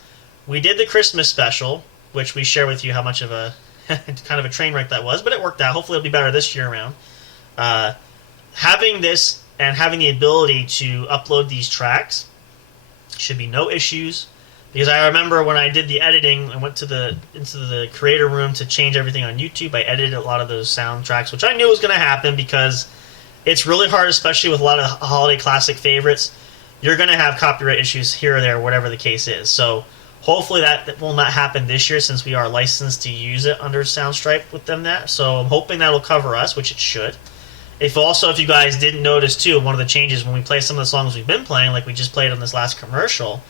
we did the Christmas special, which we share with you how much of a kind of a train wreck that was, but it worked out. Hopefully it'll be better this year around. Having this and having the ability to upload these tracks should be no issues. Because I remember when I did the editing, I went into the creator room to change everything on YouTube. I edited a lot of those soundtracks, which I knew was going to happen because it's really hard, especially with a lot of holiday classic favorites. You're going to have copyright issues here or there, whatever the case is. So hopefully that will not happen this year since we are licensed to use it under Soundstripe with them. So I'm hoping that'll cover us, which it should. If you guys didn't notice too, one of the changes when we play some of the songs we've been playing, like we just played on this last commercial,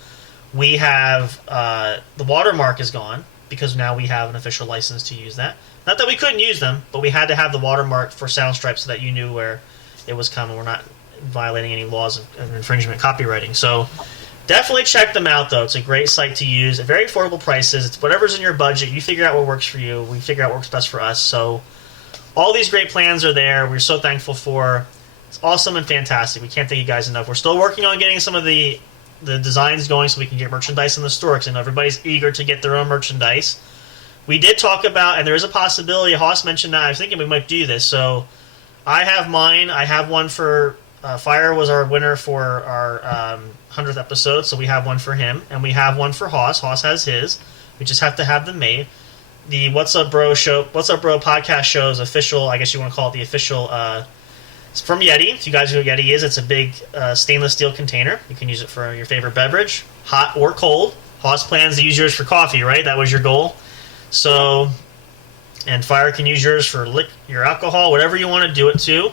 we have the watermark is gone because now we have an official license to use that. Not that we couldn't use them, but we had to have the watermark for Soundstripe so that you knew where it was coming. We're not violating any laws of infringement copywriting. So definitely check them out, though. It's a great site to use at very affordable prices. It's whatever's in your budget. You figure out what works for you. We figure out what works best for us. So all these great plans are there. We're so thankful for. It's awesome and fantastic. We can't thank you guys enough. We're still working on getting some of the designs going so we can get merchandise in the store because I know everybody's eager to get their own merchandise. We did talk about, and there is a possibility, Hoss mentioned that, I was thinking we might do this. So I have mine. I have one for, Fire was our winner for our 100th episode, so we have one for him. And we have one for Hoss. Hoss has his. We just have to have them made. The What's Up Bro podcast show is official, I guess you want to call it the official, it's from Yeti. If you guys know what Yeti is, it's a big stainless steel container. You can use it for your favorite beverage, hot or cold. Hoss plans to use yours for coffee, right? That was your goal. So, and Fire can use yours for your alcohol, whatever you want to do it to.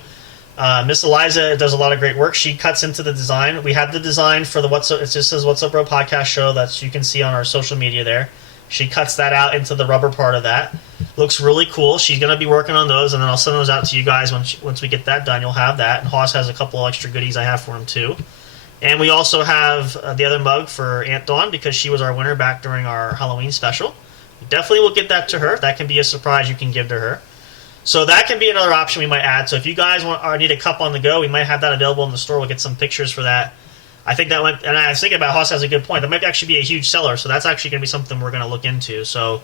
Miss Eliza does a lot of great work. She cuts into the design. We have the design for the it just says What's Up Bro podcast show that you can see on our social media there. She cuts that out into the rubber part of that. Looks really cool. She's going to be working on those, and then I'll send those out to you guys once we get that done. You'll have that. And Hoss has a couple of extra goodies I have for him, too. And we also have the other mug for Aunt Dawn because she was our winner back during our Halloween special. We definitely will get that to her. That can be a surprise you can give to her. So that can be another option we might add. So if you guys need a cup on the go, we might have that available in the store. We'll get some pictures for that. I think that went, and I was thinking about Hoss has a good point. That might actually be a huge seller, so that's actually going to be something we're going to look into. So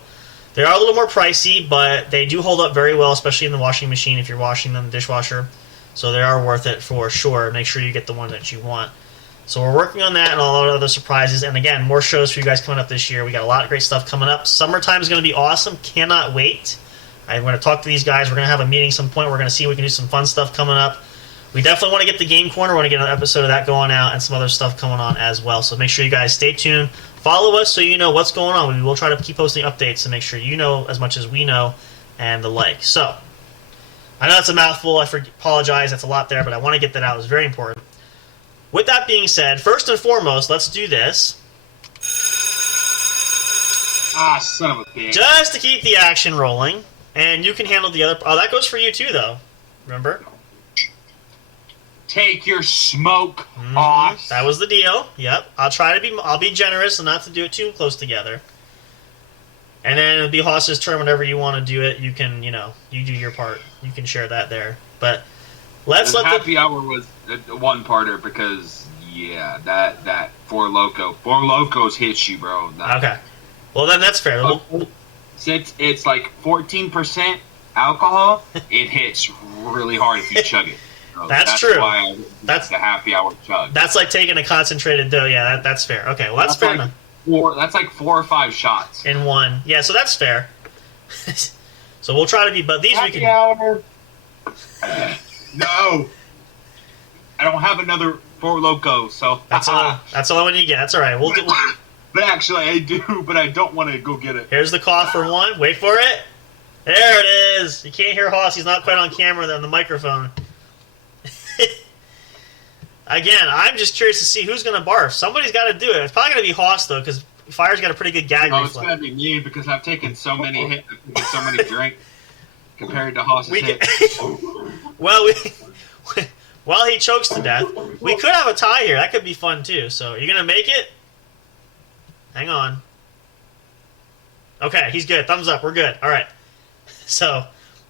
they are a little more pricey, but they do hold up very well, especially in the washing machine if you're washing them in the dishwasher. So they are worth it for sure. Make sure you get the one that you want. So we're working on that and a lot of other surprises. And again, more shows for you guys coming up this year. We got a lot of great stuff coming up. Summertime is going to be awesome. Cannot wait. I'm going to talk to these guys. We're going to have a meeting some point. We're going to see if we can do some fun stuff coming up. We definitely want to get the Game Corner. We want to get an episode of that going out and some other stuff coming on as well. So make sure you guys stay tuned. Follow us so you know what's going on. We will try to keep posting updates to make sure you know as much as we know and the like. So I know that's a mouthful. I apologize. That's a lot there, but I want to get that out. It's very important. With that being said, first and foremost, let's do this. Ah, son of a bitch. Just to keep the action rolling. And you can handle the other... Oh, that goes for you too, though. Remember? Take your smoke off. That was the deal. Yep. I'll be generous and not to do it too close together. And then it'll be Hoss's turn whenever you want to do it. You can, you do your part. You can share that there. But let's let Happy Hour was a one-parter because, yeah, that Four Locos hits you, bro. Okay. Well, then that's fair. Since it's like 14% alcohol, it hits really hard if you chug it. So that's true. Why that's the Happy Hour chug. That's like taking a concentrated dough. Yeah, that's fair. Okay, well, that's fair enough. That's like 4 or 5 shots. In one. Yeah, so that's fair. So we'll try to be... But these Happy we can... Hour. No. I don't have another Four Locos, so... That's all one you get. That's all right. We'll But actually, I do, but I don't want to go get it. Here's the cough for one. Wait for it. There it is. You can't hear Hoss. He's not quite on camera on the microphone. Again, I'm just curious to see who's going to barf. Somebody's got to do it. It's probably going to be Hoss, though, because Fire's got a pretty good gag reflex. It's going to be me because I've taken so many hits, I've taken so many drinks compared to Hoss's hits. Well, while he chokes to death, we could have a tie here. That could be fun, too. So, you're going to make it? Hang on. Okay, he's good. Thumbs up. We're good. All right. So,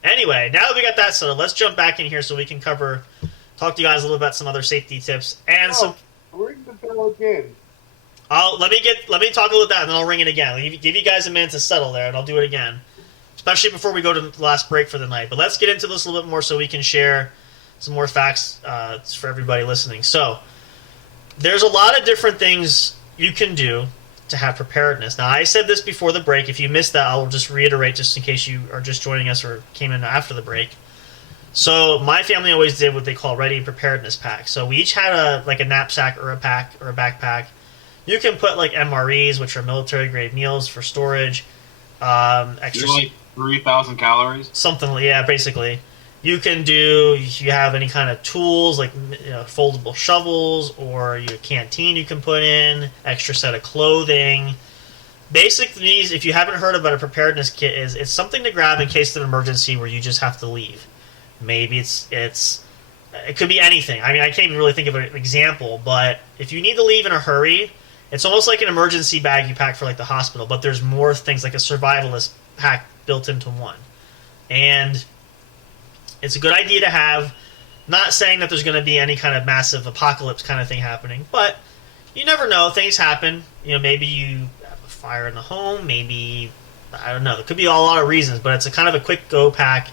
anyway, now that we got that settled, let's jump back in here so we can talk to you guys a little about some other safety tips and some. Ring the bell again. Let me talk a little about that, and then I'll ring it again. I'll give you guys a minute to settle there, and I'll do it again, especially before we go to the last break for the night. But let's get into this a little bit more so we can share some more facts for everybody listening. So, there's a lot of different things you can do to have preparedness. Now, I said this before the break. If you missed that, I'll just reiterate just in case you are just joining us or came in after the break. So my family always did what they call ready preparedness packs. So we each had a knapsack or a pack or a backpack. You can put like MREs, which are military grade meals for storage. Extra, you're like 3,000 calories. Something, yeah, basically. You can do, if you have any kind of tools like foldable shovels or your canteen you can put in, extra set of clothing. Basic needs, if you haven't heard about a preparedness kit, it's something to grab in case of an emergency where you just have to leave. Maybe it could be anything. I mean, I can't even really think of an example, but if you need to leave in a hurry, it's almost like an emergency bag you pack for like the hospital, but there's more things like a survivalist pack built into one. And it's a good idea to have, not saying that there's going to be any kind of massive apocalypse kind of thing happening, but you never know. Things happen. Maybe you have a fire in the home. Maybe, I don't know. There could be a lot of reasons, but it's a kind of a quick go pack.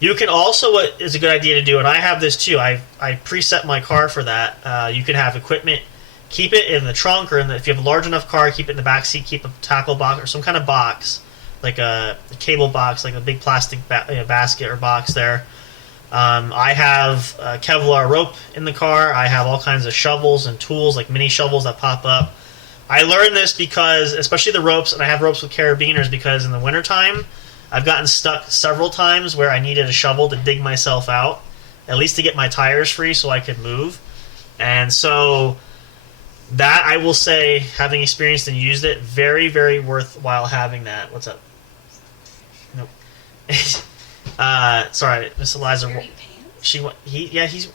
You can also, what is a good idea to do, and I have this too, I preset my car for that. You can have equipment, keep it in the trunk, or if you have a large enough car, keep it in the back seat, keep a tackle box or some kind of box, like a cable box, like a big plastic basket or box there. I have a Kevlar rope in the car. I have all kinds of shovels and tools, like mini shovels that pop up. I learned this because, especially the ropes, and I have ropes with carabiners because in the wintertime, I've gotten stuck several times where I needed a shovel to dig myself out, at least to get my tires free so I could move. And so that, I will say, having experienced and used it, very, very worthwhile having that. What's up? Nope. Sorry, Miss Eliza. Wearing pants? He's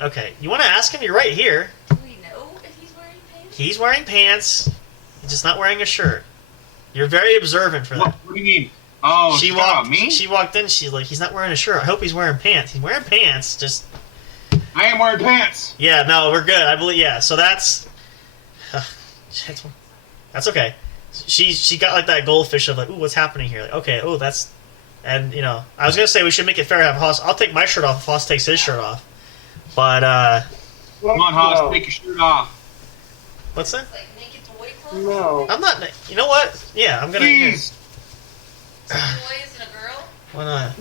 okay. You want to ask him? You're right here. Do we know if he's wearing pants? He's wearing pants. He's just not wearing a shirt. You're very observant for that. What do you mean? Oh, she walked in. She's like, he's not wearing a shirt. I hope he's wearing pants. He's wearing pants. Just. I am wearing pants. Yeah, no, we're good. I believe. Yeah, so that's. That's okay. She got like that goldfish of like, ooh, what's happening here? Like, okay, that's. And, I was going to say we should make it fair to have Hoss. I'll take my shirt off if Hoss takes his shirt off. But Come on, Hoss, take your shirt off. what's that? Like naked boy clothes? No. I'm not. You know what? Yeah, I'm gonna. Jeez. Two boys and a girl? Why not?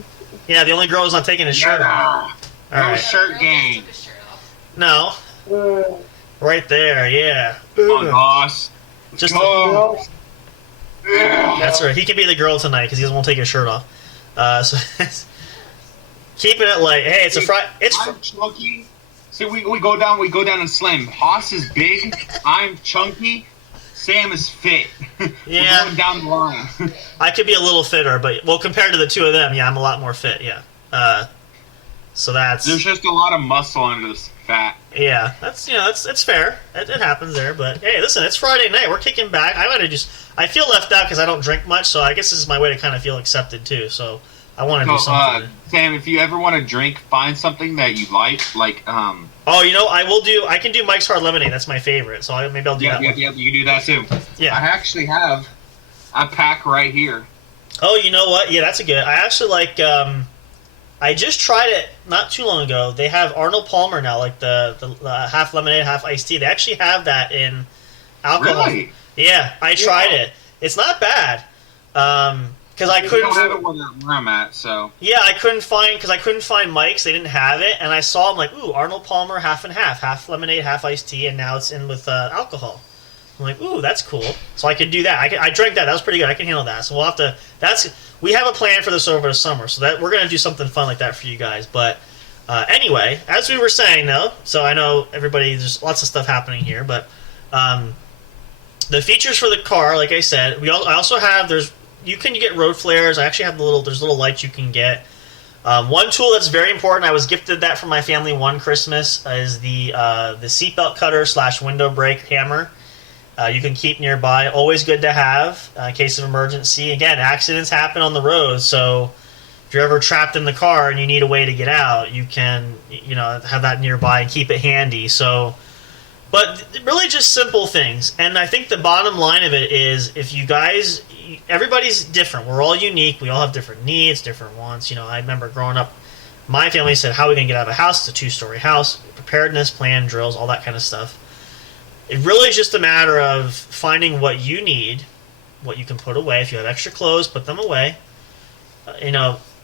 Yeah, the only girl who's not taking his shirt off. Yeah. All No right. shirt Girl game. took his shirt off. No, right there. Yeah. Come on, Hoss. Just Go. Yeah. that's right. He can be the girl tonight because he doesn't want to take his shirt off. So keeping it light. Hey, it's a Friday. It's I'm chunky. See, we go down and slim. Hoss is big. I'm chunky. Sam is fit. Yeah. We're going down the line. I could be a little fitter, but well, compared to the two of them, yeah, I'm a lot more fit. Yeah. So that's There's just a lot of muscle under this fat. yeah. That's it's fair. It happens there, but hey, listen, it's Friday night. We're kicking back. I feel left out because I don't drink much, so I guess this is my way to kind of feel accepted too. So I want to do So, something. Sam, if you ever want to drink, find something that you like Oh, I can do Mike's Hard Lemonade. That's my favorite. So maybe I'll do yeah, that. yeah, one. yeah, you can do that too. Yeah. I actually have a pack right here. Oh, you know what? Yeah, that's a good. I actually like. I just tried it not too long ago. They have Arnold Palmer now, like the half lemonade, half iced tea. They actually have that in alcohol. Really? Yeah, I tried it. It's not bad. Because I We couldn't. don't have it where I'm at, so. Yeah, I couldn't find Mike's. They didn't have it, and I saw them like, ooh, Arnold Palmer, half and half lemonade, half iced tea, and now it's in with alcohol. I'm like, ooh, that's cool. So I could do that. I drank that. That was pretty good. I can handle that. So we'll have to. We have a plan for this over the summer, so that we're gonna do something fun like that for you guys. But anyway, as we were saying, though, so I know everybody. There's lots of stuff happening here, but the features for the car, like I said, I also have. You can get road flares. I actually have there's little lights you can get. One tool that's very important. I was gifted that from my family one Christmas is the seatbelt cutter / window brake hammer. You can keep nearby. Always good to have in case of emergency. Again, accidents happen on the road, so if you're ever trapped in the car and you need a way to get out, you can have that nearby and keep it handy. So, but really just simple things. And I think the bottom line of it is if you guys. Everybody's different. We're all unique. We all have different needs, different wants. I remember growing up, my family said, how are we going to get out of a house? It's a 2-story house. Preparedness, plan, drills, all that kind of stuff. It really is just a matter of finding what you need, what you can put away. If you have extra clothes, put them away.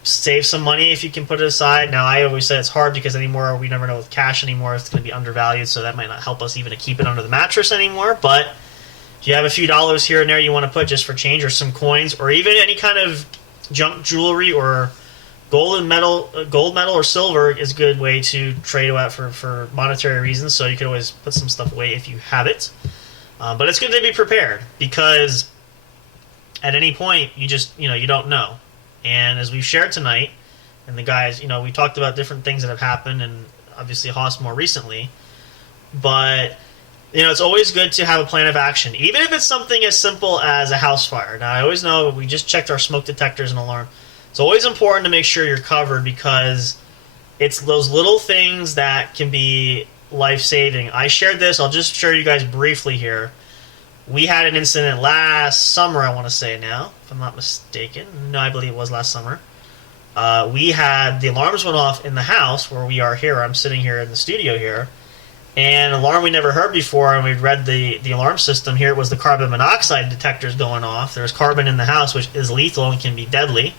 Save some money if you can put it aside. Now, I always say it's hard because anymore, we never know with cash anymore if it's going to be undervalued, so that might not help us even to keep it under the mattress anymore, but if you have a few dollars here and there you want to put just for change or some coins or even any kind of junk jewelry or gold medal or silver is a good way to trade out for monetary reasons. So you can always put some stuff away if you have it. But it's good to be prepared because at any point you just, you don't know. And as we've shared tonight, and the guys, we talked about different things that have happened and obviously Haas more recently, but it's always good to have a plan of action, even if it's something as simple as a house fire. Now, I always know we just checked our smoke detectors and alarm. It's always important to make sure you're covered because it's those little things that can be life-saving. I shared this. I'll just share you guys briefly here. We had an incident last summer, I want to say now, if I'm not mistaken. No, I believe it was last summer. The alarms went off in the house where we are here. I'm sitting here in the studio here. And an alarm we never heard before, and we read the alarm system. Here it was the carbon monoxide detectors going off. There's carbon in the house, which is lethal and can be deadly.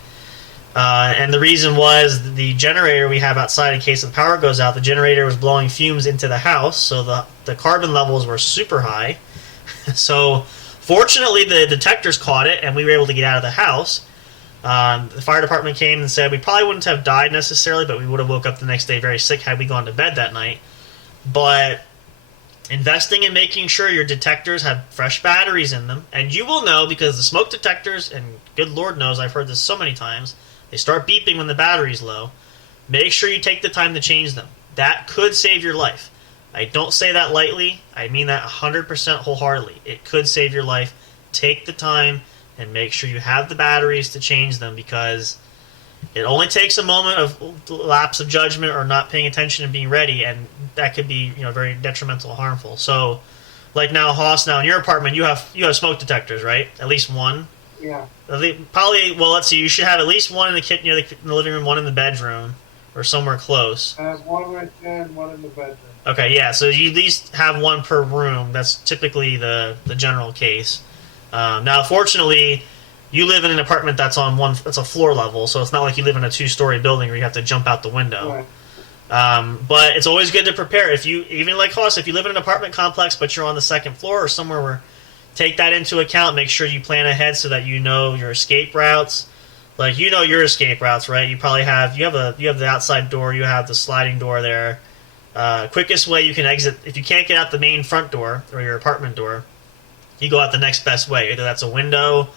And the reason was the generator we have outside in case the power goes out, the generator was blowing fumes into the house, so the carbon levels were super high. So fortunately, the detectors caught it, and we were able to get out of the house. The fire department came and said we probably wouldn't have died necessarily, but we would have woke up the next day very sick had we gone to bed that night. But investing in making sure your detectors have fresh batteries in them, and you will know because the smoke detectors, and good Lord knows I've heard this so many times, they start beeping when the battery's low. Make sure you take the time to change them. That could save your life. I don't say that lightly. I mean that 100% wholeheartedly. It could save your life. Take the time and make sure you have the batteries to change them because it only takes a moment of lapse of judgment or not paying attention and being ready, and that could be very detrimental, harmful. So, like now, Haas, now in your apartment, you have smoke detectors, right? At least one. Yeah. Probably. Well, let's see. You should have at least one in the kitchen, in the living room, one in the bedroom, or somewhere close. I have one right there and one in the bedroom. Okay, yeah. So you at least have one per room. That's typically the general case. Now, fortunately, you live in an apartment that's a floor level, so it's not like you live in a 2-story building where you have to jump out the window. Right. But it's always good to prepare. If you, even like Hoss, if you live in an apartment complex but you're on the second floor or somewhere where, take that into account. Make sure you plan ahead so that you know your escape routes. Like, you know your escape routes, right? You probably have the outside door, you have the sliding door there. Quickest way you can exit, if you can't get out the main front door or your apartment door, you go out the next best way. Either that's a window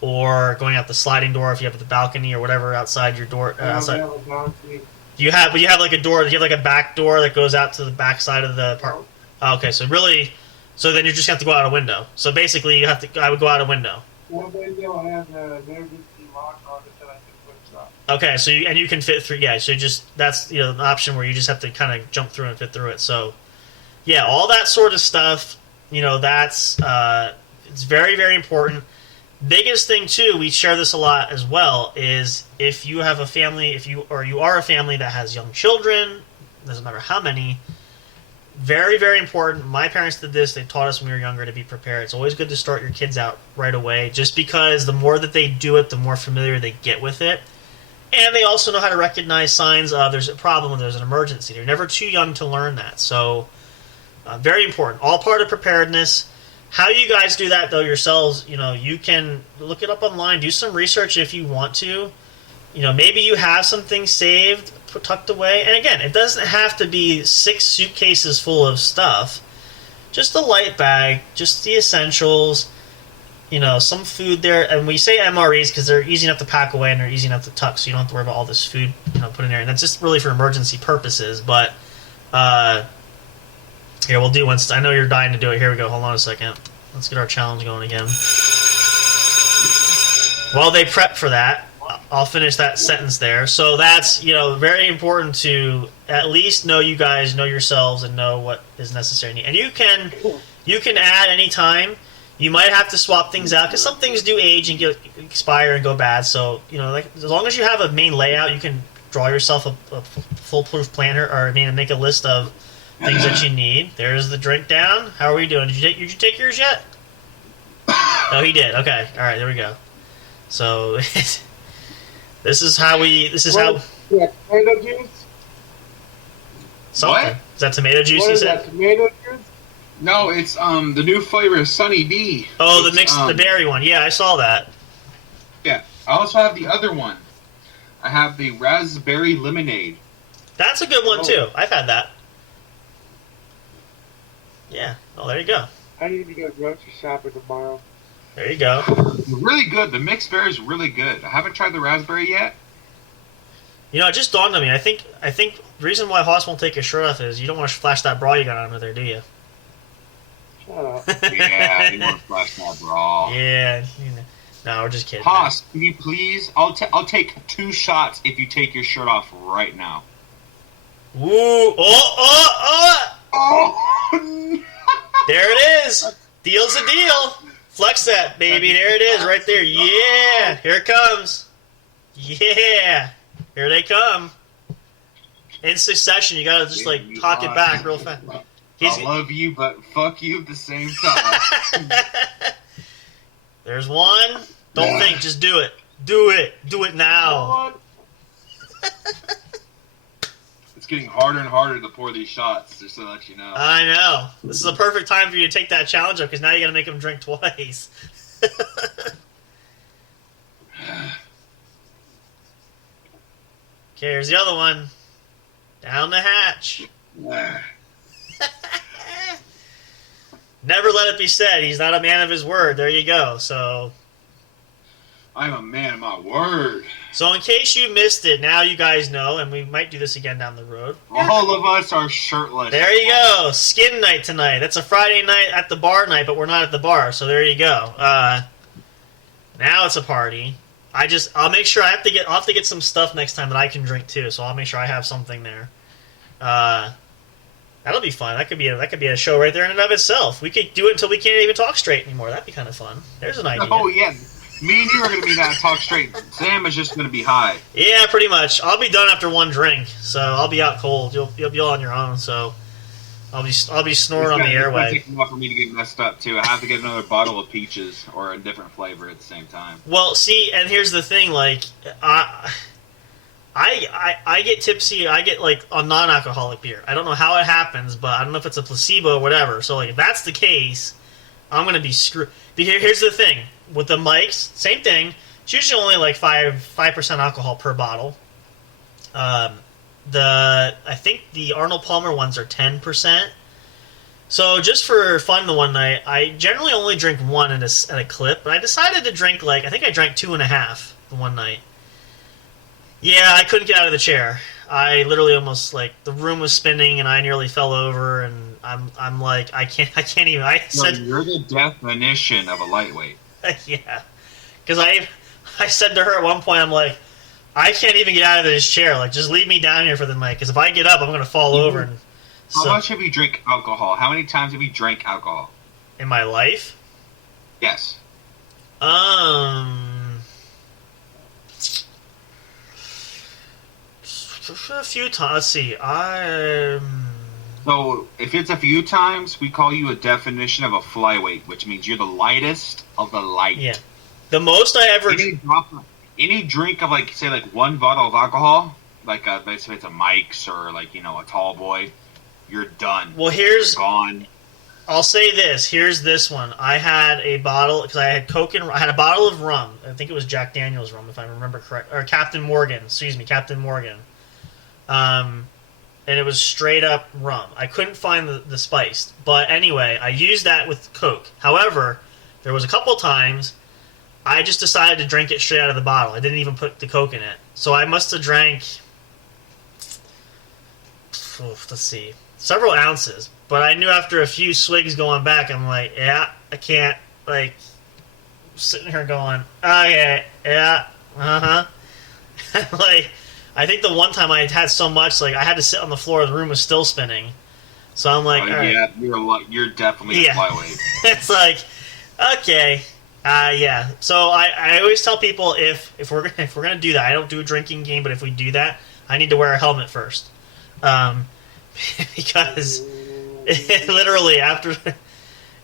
or going out the sliding door if you have the balcony or whatever outside your door. Outside. You have like a door. You have like a back door that goes out to the back side of the apartment. Oh, okay, so then you just have to go out a window. So basically, I would go out a window. One window has an emergency lock on it that I can push up. Okay, so you can fit through. Yeah, so that's an option where you just have to kind of jump through and fit through it. So yeah, all that sort of stuff. That's it's very, very important. Biggest thing too, we share this a lot as well, is if you have a family, you are a family that has young children, doesn't matter how many, very, very important. My parents did this. They taught us when we were younger to be prepared. It's always good to start your kids out right away, just because the more that they do it, the more familiar they get with it. And they also know how to recognize signs of there's a problem, there's an emergency. They're never too young to learn that. So very important. All part of preparedness. How you guys do that, though, yourselves, you can look it up online, do some research if you want to. Maybe you have some things saved, tucked away. And again, it doesn't have to be 6 suitcases full of stuff. Just a light bag, just the essentials, some food there. And we say MREs because they're easy enough to pack away and they're easy enough to tuck, so you don't have to worry about all this food put in there. And that's just really for emergency purposes. But here, we'll do one. I know you're dying to do it. Here we go. Hold on a second. Let's get our challenge going again. While they prep for that, I'll finish that sentence there. So that's, very important to at least know you guys, know yourselves, and know what is necessary. And you can add any time. You might have to swap things out because some things do age and expire and go bad. So, as long as you have a main layout, you can draw yourself a foolproof plan or make a list of things that you need. There's the drink down. How are we doing? Did you take yours yet? Oh, he did. Okay. All right. There we go. So this is how. Yeah, tomato juice. Something. What? Is that tomato juice? What You is said? that, tomato juice? No, it's the new flavor of Sunny D. Oh, It's, the berry one. Yeah, I saw that. Yeah. I also have the other one. I have the raspberry lemonade. That's a good one too. I've had that. Yeah. Oh, there you go. I need to go grocery shopping tomorrow. There you go. Really good. The mixed berry is really good. I haven't tried the raspberry yet. It just dawned on me. I think the reason why Hoss won't take his shirt off is you don't want to flash that bra you got under there, do you? Shut up. Yeah, you want to flash that bra. Yeah. No, we're just kidding. Haas, can you please? I'll take 2 shots if you take your shirt off right now. Woo! Oh! Oh! There it is. Deal's a deal. Flex that, baby. There it is, right there. Yeah. Here it comes. Yeah. Here they come. In succession. You gotta just talk it back real fast. I love you, but fuck you at the same time. There's one. Don't think. Just do it. Do it. Do it now. It's getting harder and harder to pour these shots, just to let you know. I know. This is a perfect time for you to take that challenge up because now you got to make them drink twice. Okay, here's the other one. Down the hatch. Never let it be said. He's not a man of his word. There you go. So I'm a man of my word. So in case you missed it, now you guys know, and we might do this again down the road. All of us are shirtless. There you go. Skin night tonight. That's a Friday night at the bar night, but we're not at the bar, so there you go. Now it's a party. I'll make sure I'll have to get some stuff next time that I can drink too, so I'll make sure I have something there. That'll be fun. That could be a show right there in and of itself. We could do it until we can't even talk straight anymore. That'd be kind of fun. There's an idea. Oh yeah, Me and you are going to be not talk straight. Sam is just going to be high. Yeah, pretty much. I'll be done after one drink, so I'll be out cold. You'll be all on your own, so I'll be snoring on the It's airway. take a while for me to get messed up too. I have to get another bottle of peaches or a different flavor at the same time. Well, see, and here's the thing, like, I get tipsy. I get like a non-alcoholic beer. I don't know how it happens, but I don't know if it's a placebo or whatever. So like, if that's the case, I'm gonna be screwed. Here's the thing with the mics, same thing. It's usually only like 5% alcohol per bottle. I think the Arnold Palmer ones are 10%. So just for fun, the one night, I generally only drink one at a clip, but I decided to drink I think I drank 2.5 the one night. Yeah, I couldn't get out of the chair. I literally almost the room was spinning and I nearly fell over, and I'm like, I can't even. I said, you're the definition of a lightweight. Yeah, because I said to her at one point, I'm like, I can't even get out of this chair. Like, just leave me down here for the night, because if I get up, I'm gonna fall over. And how much have you drank alcohol? How many times have you drank alcohol in my life? Yes. A few times. Let's see. So, if it's a few times, we call you a definition of a flyweight, which means you're the lightest of the light. Yeah. The most I ever... Any drink of, say, one bottle of alcohol, basically it's a Mike's or, a tall boy, you're done. Well, you're gone. I'll say this. Here's this one. I had a bottle, because I had Coke and... I had a bottle of rum. I think it was Jack Daniel's rum, if I remember correct. Or Captain Morgan. Excuse me, Captain Morgan. And it was straight up rum. I couldn't find the spice. But anyway, I used that with Coke. However, there was a couple times I just decided to drink it straight out of the bottle. I didn't even put the Coke in it. So I must have drank, let's see, several ounces. But I knew after a few swigs going back, I'm like, yeah, I can't, sitting here going, okay, yeah, uh-huh. I think the one time I had so much, I had to sit on the floor, the room was still spinning. So I'm like, all right. Yeah, you're definitely a flyweight. It's like, okay, yeah. So I always tell people if we're gonna do that, I don't do a drinking game, but if we do that, I need to wear a helmet first, because literally after.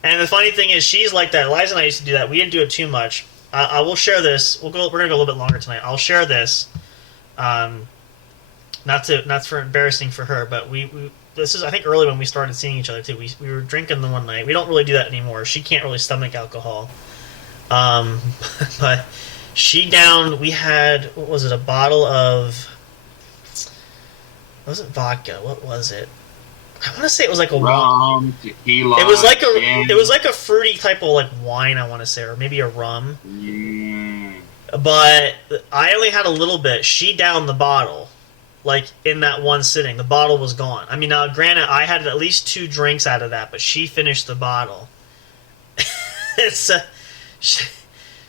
And the funny thing is, she's like that. Liza and I used to do that. We didn't do it too much. I will share this. We're gonna go a little bit longer tonight. I'll share this. Not for embarrassing for her, but we this is, I think, early when we started seeing each other too. We were drinking the one night. We don't really do that anymore. She can't really stomach alcohol. But she downed. We had, what was it? A bottle of. Was it vodka? What was it? I want to say it was like a rum, tequila. It was like a gin. it was like a fruity type of wine. I want to say, or maybe a rum. But I only had a little bit. She downed the bottle, in that one sitting. The bottle was gone. I mean, now, granted, I had at least 2 drinks out of that, but she finished the bottle.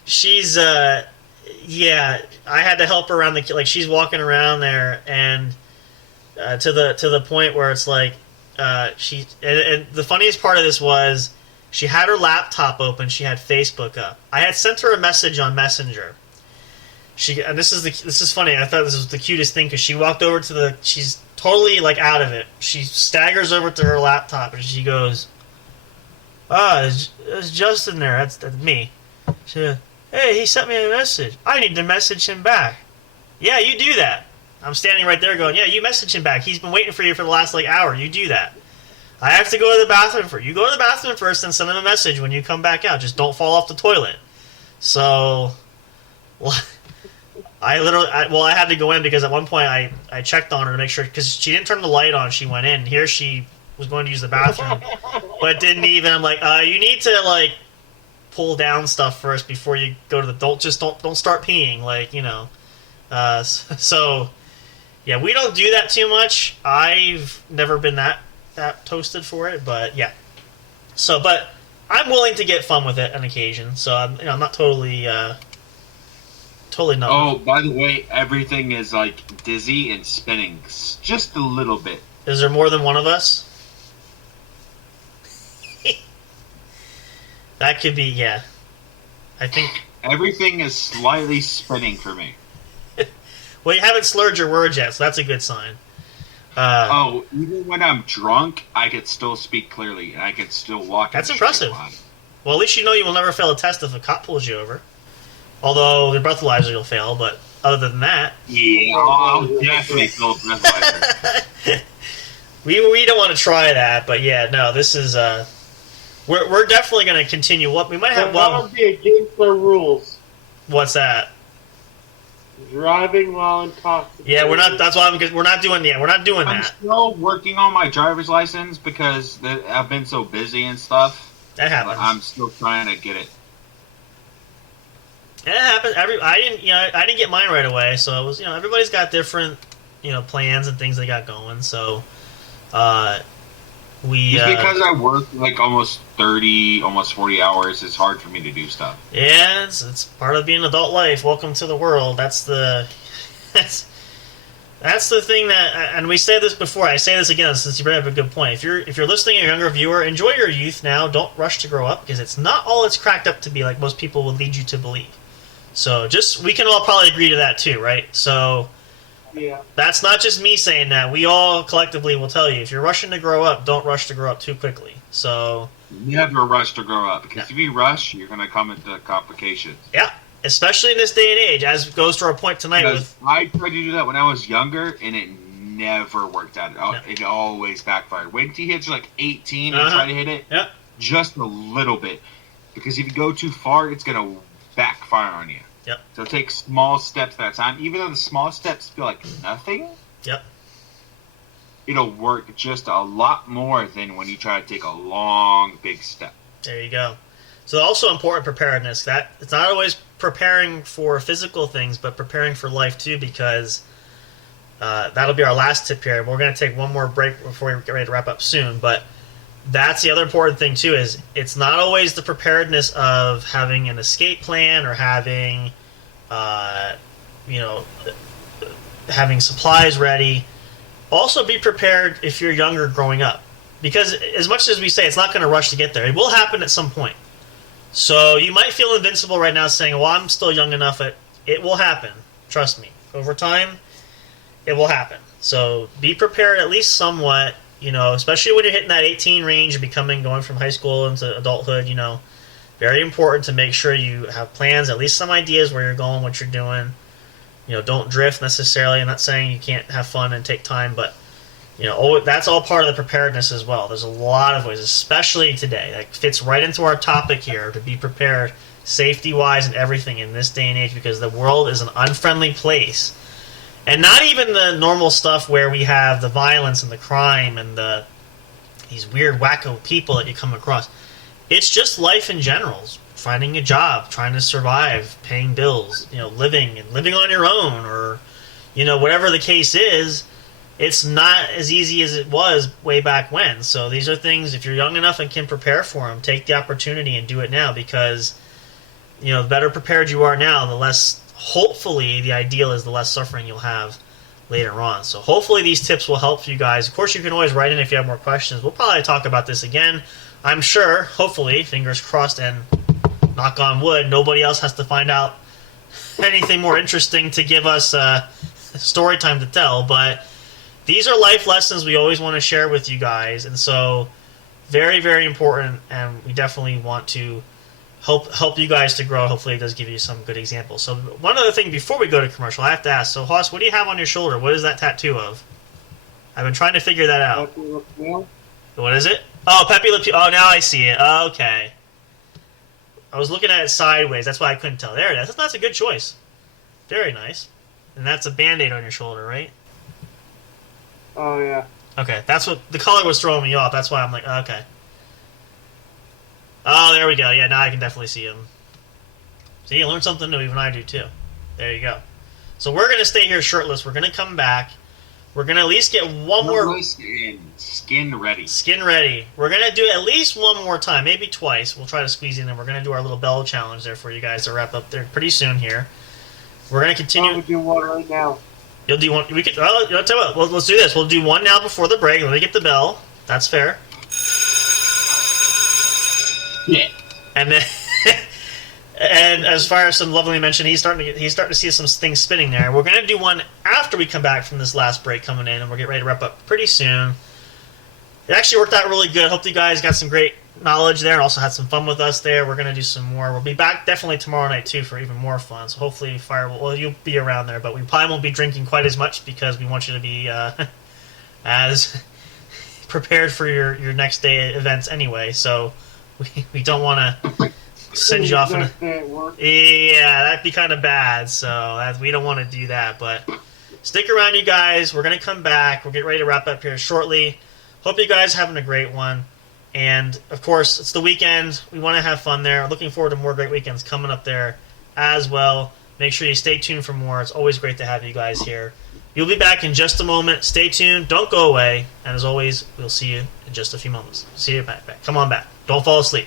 She's, yeah, I had to help her around she's walking around there, and to the point where it's and the funniest part of this was, she had her laptop open, she had Facebook up. I had sent her a message on Messenger. And this is funny. I thought this was the cutest thing, because she walked over to she's totally out of it. She staggers over to her laptop and she goes, it's Justin there. That's me. She said, hey, he sent me a message. I need to message him back. Yeah, you do that. I'm standing right there going, yeah, you message him back. He's been waiting for you for the last hour. You do that. I have to go to the bathroom first. You go to the bathroom first and send him a message when you come back out. Just don't fall off the toilet. So, I had to go in, because at one point I checked on her to make sure, because she didn't turn the light on. She went in. Here she was going to use the bathroom, but didn't even. I'm like, you need to pull down stuff first before you go to the. Don't start peeing, So, yeah, we don't do that too much. I've never been that toasted for it, but yeah. So, but I'm willing to get fun with it on occasion. So I'm not totally. Totally not. Oh, by the way, everything is dizzy and spinning just a little bit. Is there more than one of us? That could be, yeah. I think Everything is slightly spinning for me. Well, you haven't slurred your words yet, so that's a good sign. Even when I'm drunk, I could still speak clearly, and I could still walk. That's impressive. Well, at least you know you will never fail a test if a cop pulls you over. Although the breathalyzer you'll fail, but other than that... Yeah, I'll definitely fail a breathalyzer. We don't want to try that, but yeah, no, this is... We're definitely going to continue. What we might have... That would be against our rules. What's that? Driving while intoxicated. Yeah, we're not. That's why we're not doing. Yeah, we're not doing I'm that. still working on my driver's license because I've been so busy and stuff. That happens. I'm still trying to get it. It happens. I didn't get mine right away, so it was. Everybody's got different, plans and things they got going. So, Just because I work like almost 30, almost 40 hours, it's hard for me to do stuff. Yeah, it's part of being adult life. Welcome to the world. That's the thing that, and we said this before. I say this again since you bring up a good point. If you're listening, a younger viewer, enjoy your youth now. Don't rush to grow up because it's not all it's cracked up to be, like most people will lead you to believe. So we can all probably agree to that too, right? So. Yeah. That's not just me saying that. We all collectively will tell you, if you're rushing to grow up, don't rush to grow up too quickly. So never rush to grow up, because if you rush, you're going to come into complications. Yeah, especially in this day and age, as goes to our point tonight. I tried to do that when I was younger, and it never worked out. It always backfired. Wait until you hit like 18 and try to hit it just a little bit, because if you go too far, it's going to backfire on you. Yep. So take small steps at a time. Even though the small steps feel like nothing, it'll work just a lot more than when you try to take a long, big step. There you go. So also important preparedness. That it's not always preparing for physical things, but preparing for life too, because that'll be our last tip here. We're going to take one more break before we get ready to wrap up soon, but that's the other important thing too, is it's not always the preparedness of having an escape plan or having, having supplies ready. Also be prepared if you're younger growing up. Because as much as we say it's not going to rush to get there, it will happen at some point. So you might feel invincible right now saying, well, I'm still young enough. It will happen. Trust me. Over time, it will happen. So be prepared at least somewhat. Especially when you're hitting that 18 range and going from high school into adulthood, very important to make sure you have plans, at least some ideas where you're going, what you're doing. Don't drift necessarily. I'm not saying you can't have fun and take time, but, that's all part of the preparedness as well. There's a lot of ways, especially today, that fits right into our topic here, to be prepared safety-wise and everything in this day and age, because the world is an unfriendly place. And not even the normal stuff where we have the violence and the crime and these weird wacko people that you come across. It's just life in general. Finding a job, trying to survive, paying bills, living on your own, or, whatever the case is. It's not as easy as it was way back when. So these are things, if you're young enough and can prepare for them, take the opportunity and do it now, because, the better prepared you are now, the less... Hopefully, the ideal is the less suffering you'll have later on. So hopefully these tips will help you guys. Of course, you can always write in if you have more questions. We'll probably talk about this again. I'm sure, hopefully, fingers crossed and knock on wood, nobody else has to find out anything more interesting to give us story time to tell. But these are life lessons we always want to share with you guys. And so very, very important, and we definitely want to help you guys to grow. Hopefully it does give you some good examples. So one other thing before we go to commercial, I have to ask. So Hoss, what do you have on your shoulder? What is that tattoo of? I've been trying to figure that out. What is it? Oh, Pepe Le Pew. Oh, now I see it. Okay. I was looking at it sideways. That's why I couldn't tell. There it is. That's a good choice. Very nice. And that's a Band-Aid on your shoulder, right? Oh, yeah. Okay, that's what the color was throwing me off. That's why I'm like, okay. Oh, there we go. Yeah, now I can definitely see him. See, you learn something new. Even I do, too. There you go. So we're going to stay here shirtless. We're going to come back. We're going to at least get one more... Skin ready. Skin ready. We're going to do it at least one more time. Maybe twice. We'll try to squeeze in, and we're going to do our little bell challenge there for you guys to wrap up there pretty soon here. We're going to continue... We'll do one right now. You'll do one... We could... Oh, I'll tell you what. Let's do this. We'll do one now before the break. Let me get the bell. That's fair. Yeah. And then And as far as some lovely mentioned, he's starting to see some things spinning there. We're going to do one after we come back from this last break coming in, and we'll get ready to wrap up pretty soon. It actually worked out really good. Hope you guys got some great knowledge there and also had some fun with us there. We're going to do some more. We'll be back definitely tomorrow night, too, for even more fun. So hopefully you'll be around there, but we probably won't be drinking quite as much because we want you to be as prepared for your next day events anyway. So we don't want to send you off in yeah, that'd be kind of bad. So we don't want to do that. But stick around, you guys. We're going to come back. We'll get ready to wrap up here shortly. Hope you guys are having a great one. And, of course, it's the weekend. We want to have fun there. Looking forward to more great weekends coming up there as well. Make sure you stay tuned for more. It's always great to have you guys here. You'll be back in just a moment. Stay tuned. Don't go away. And, as always, we'll see you in just a few moments. See you back. Come on back. Don't fall asleep.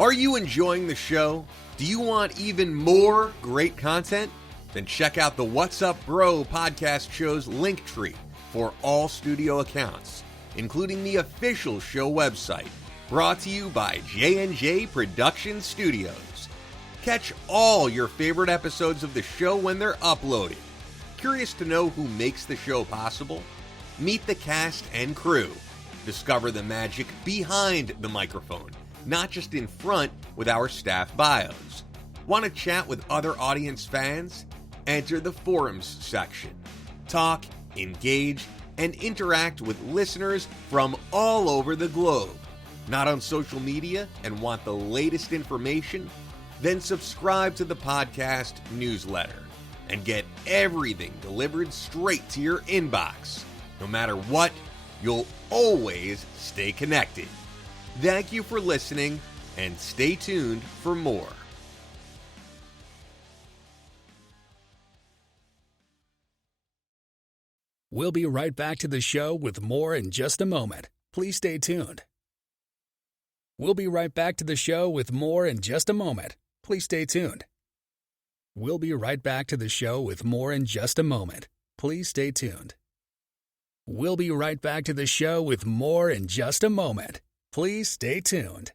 Are you enjoying the show? Do you want even more great content? Then check out the What's Up Bro podcast show's link tree for all studio accounts, including the official show website, brought to you by J&J Production Studios. Catch all your favorite episodes of the show when they're uploaded. Curious to know who makes the show possible? Meet the cast and crew. Discover the magic behind the microphone, not just in front with our staff bios. Want to chat with other audience fans? Enter the forums section. Talk, engage, and interact with listeners from all over the globe. Not on social media and want the latest information? Then subscribe to the podcast newsletter and get everything delivered straight to your inbox. No matter what, you'll always stay connected. Thank you for listening, and stay tuned for more. We'll be right back to the show with more in just a moment. Please stay tuned. We'll be right back to the show with more in just a moment. Please stay tuned. We'll be right back to the show with more in just a moment. Please stay tuned. We'll be right back to the show with more in just a moment. Please stay tuned.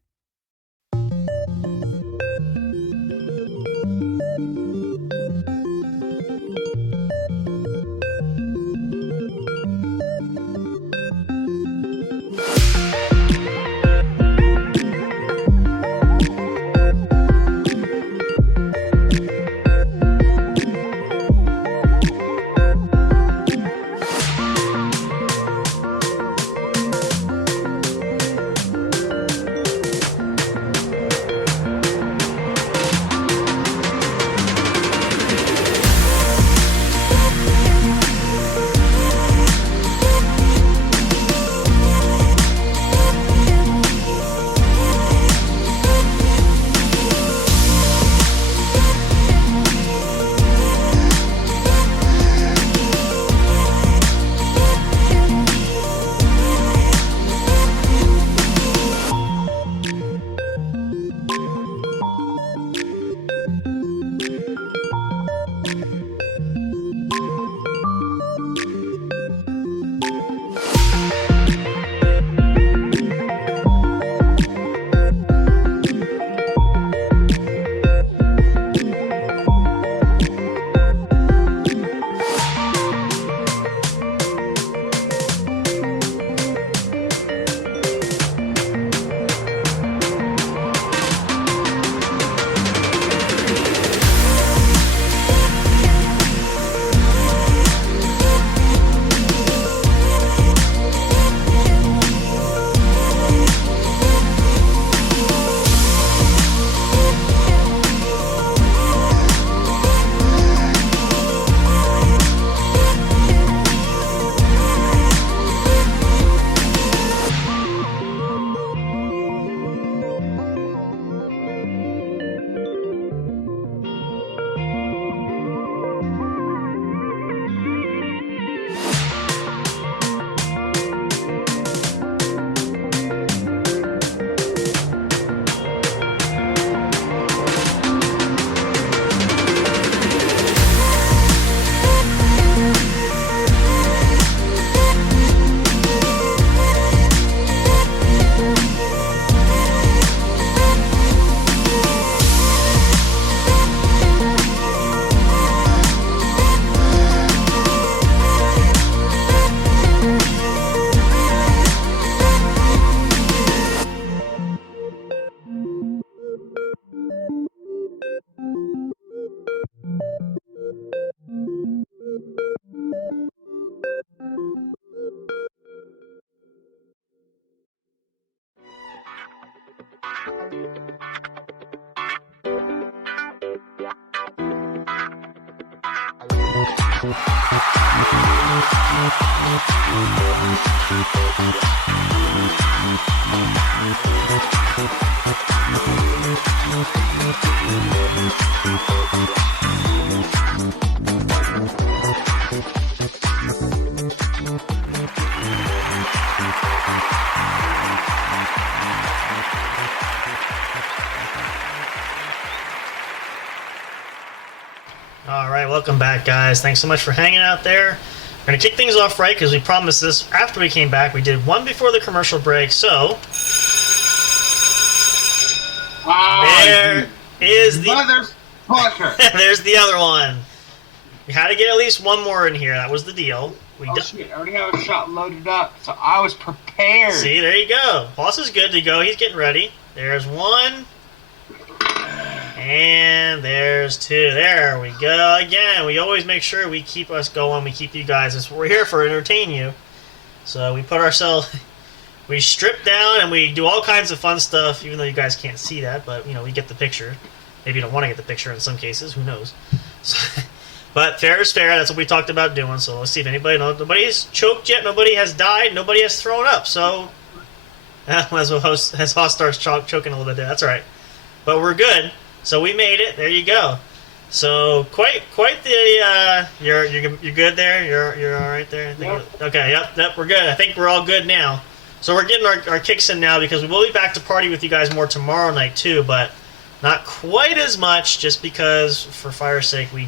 right, welcome back, guys. Thanks so much for hanging out there. We're going to kick things off right because we promised this after we came back. We did one before the commercial break, so there is the motherfucker. There's the other one. We had to get at least one more in here. That was the deal. Shit, I already have a shot loaded up, so I was prepared. See, there you go. Boss is good to go. He's getting ready. There's one. And there's two. There we go again. We always make sure we keep us going. We keep you guys. That's what we're here for, entertain you. So we put ourselves, we strip down and we do all kinds of fun stuff, even though you guys can't see that. But, we get the picture. Maybe you don't want to get the picture in some cases. Who knows? So, but fair is fair. That's what we talked about doing. So let's see if anybody knows. Nobody has choked yet. Nobody has died. Nobody has thrown up. So as Hoss starts choking a little bit there. That's all right. But we're good. So we made it. There you go. So quite the you're good there. You're all right there. Yep. Okay. Yep. We're good. I think we're all good now. So we're getting our kicks in now because we will be back to party with you guys more tomorrow night too, but not quite as much. Just because for fire's sake, we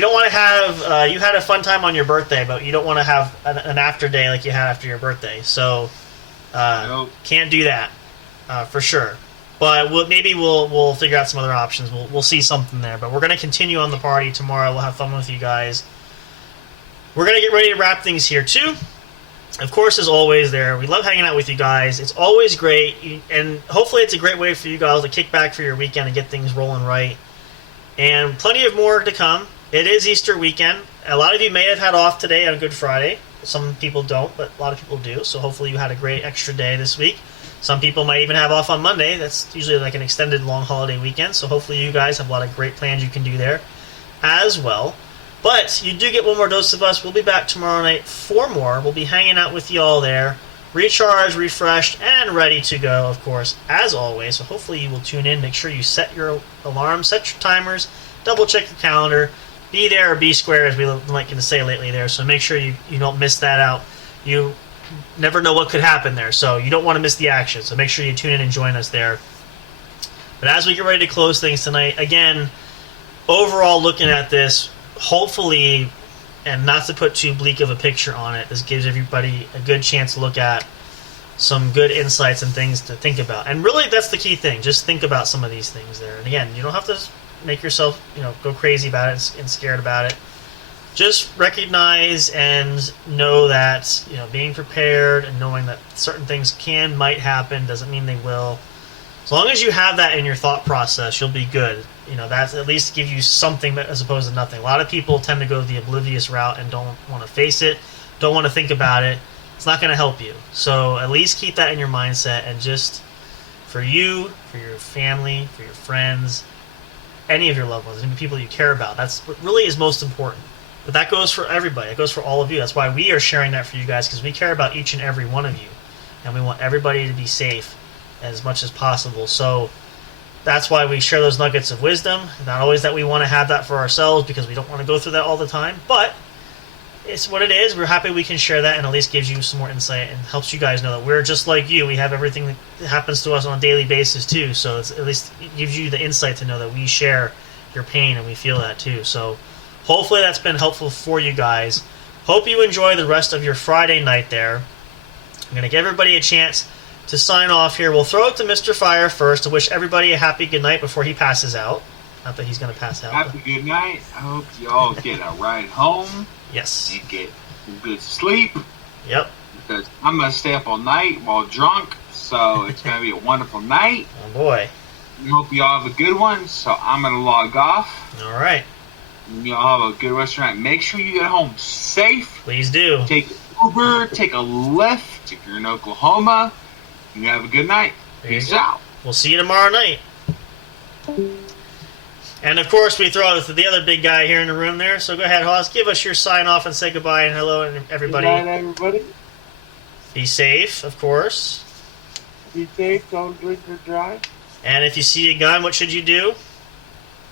don't want to have. You had a fun time on your birthday, but you don't want to have an after day like you had after your birthday. So Nope. can't do that for sure. But maybe we'll figure out some other options. We'll see something there. But we're going to continue on the party tomorrow. We'll have fun with you guys. We're going to get ready to wrap things here, too. Of course, as always, we love hanging out with you guys. It's always great. And hopefully it's a great way for you guys to kick back for your weekend and get things rolling right. And plenty of more to come. It is Easter weekend. A lot of you may have had off today on Good Friday. Some people don't, but a lot of people do. So hopefully you had a great extra day this week. Some people might even have off on Monday. That's usually like an extended long holiday weekend. So hopefully you guys have a lot of great plans you can do there as well. But you do get one more dose of us. We'll be back tomorrow night for more. We'll be hanging out with you all there. Recharged, refreshed, and ready to go, of course, as always. So hopefully you will tune in. Make sure you set your alarms, set your timers, double check your calendar. Be there or be square, as we like to say lately there. So make sure you don't miss that out. You never know what could happen there, so you don't want to miss the action. So make sure you tune in and join us there. But as we get ready to close things tonight, again, overall looking at this, hopefully, and not to put too bleak of a picture on it, this gives everybody a good chance to look at some good insights and things to think about. And really, that's the key thing. Just think about some of these things there. And again, you don't have to make yourself, go crazy about it and scared about it. Just recognize and know that, being prepared and knowing that certain things might happen doesn't mean they will. As long as you have that in your thought process, you'll be good. That's at least give you something as opposed to nothing. A lot of people tend to go the oblivious route and don't want to face it, don't want to think about it. It's not going to help you. So at least keep that in your mindset, and just for you, for your family, for your friends, any of your loved ones, any people you care about, that's what really is most important. But that goes for everybody. It goes for all of you. That's why we are sharing that for you guys, because we care about each and every one of you. And we want everybody to be safe as much as possible. So that's why we share those nuggets of wisdom. Not always that we want to have that for ourselves, because we don't want to go through that all the time. But it's what it is. We're happy we can share that, and at least gives you some more insight and helps you guys know that we're just like you. We have everything that happens to us on a daily basis too. So at least it gives you the insight to know that we share your pain and we feel that too. So hopefully that's been helpful for you guys. Hope you enjoy the rest of your Friday night there. I'm going to give everybody a chance to sign off here. We'll throw it to Mr. Fire first to wish everybody a happy good night before he passes out. Not that he's going to pass out. Happy good night. I hope y'all get a ride home. Yes. And get some good sleep. Yep. Because I'm going to stay up all night while drunk. So it's going to be a wonderful night. Oh, boy. I hope y'all have a good one. So I'm going to log off. All right. Y'all have a good rest of your night. Make sure you get home safe. Please do. Take an Uber. Take a Lyft if you're in Oklahoma. And you have a good night. Peace out. We'll see you tomorrow night. And of course, we throw it to the other big guy here in the room there. So go ahead, Hoss. Give us your sign off and say goodbye and hello, and everybody. Good night, everybody. Be safe, of course. Be safe. Don't drink or drive. And if you see a gun, what should you do?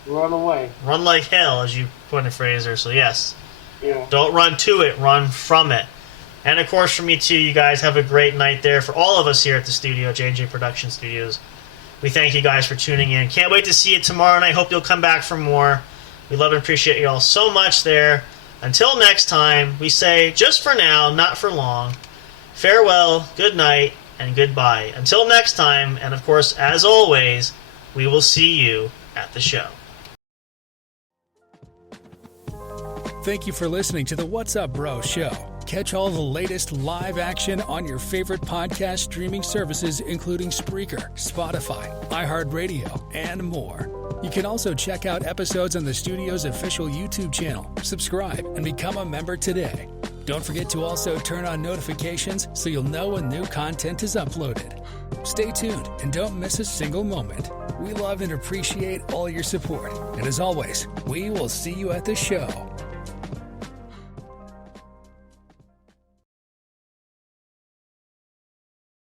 Run away. Run like hell, as you put in phrase there. So yes. Yeah. Don't run to it. Run from it. And of course, for me too, you guys have a great night there. For all of us here at the studio, J&J Production Studios, we thank you guys for tuning in. Can't wait to see you tomorrow night. Hope you'll come back for more. We love and appreciate you all so much there. Until next time, we say, just for now, not for long, farewell, good night, and goodbye. Until next time, and of course, as always, we will see you at the show. Thank you for listening to the What's Up Bro show. Catch all the latest live action on your favorite podcast streaming services, including Spreaker, Spotify, iHeartRadio, and more. You can also check out episodes on the studio's official YouTube channel. Subscribe and become a member today. Don't forget to also turn on notifications so you'll know when new content is uploaded. Stay tuned and don't miss a single moment. We love and appreciate all your support. And as always, we will see you at the show.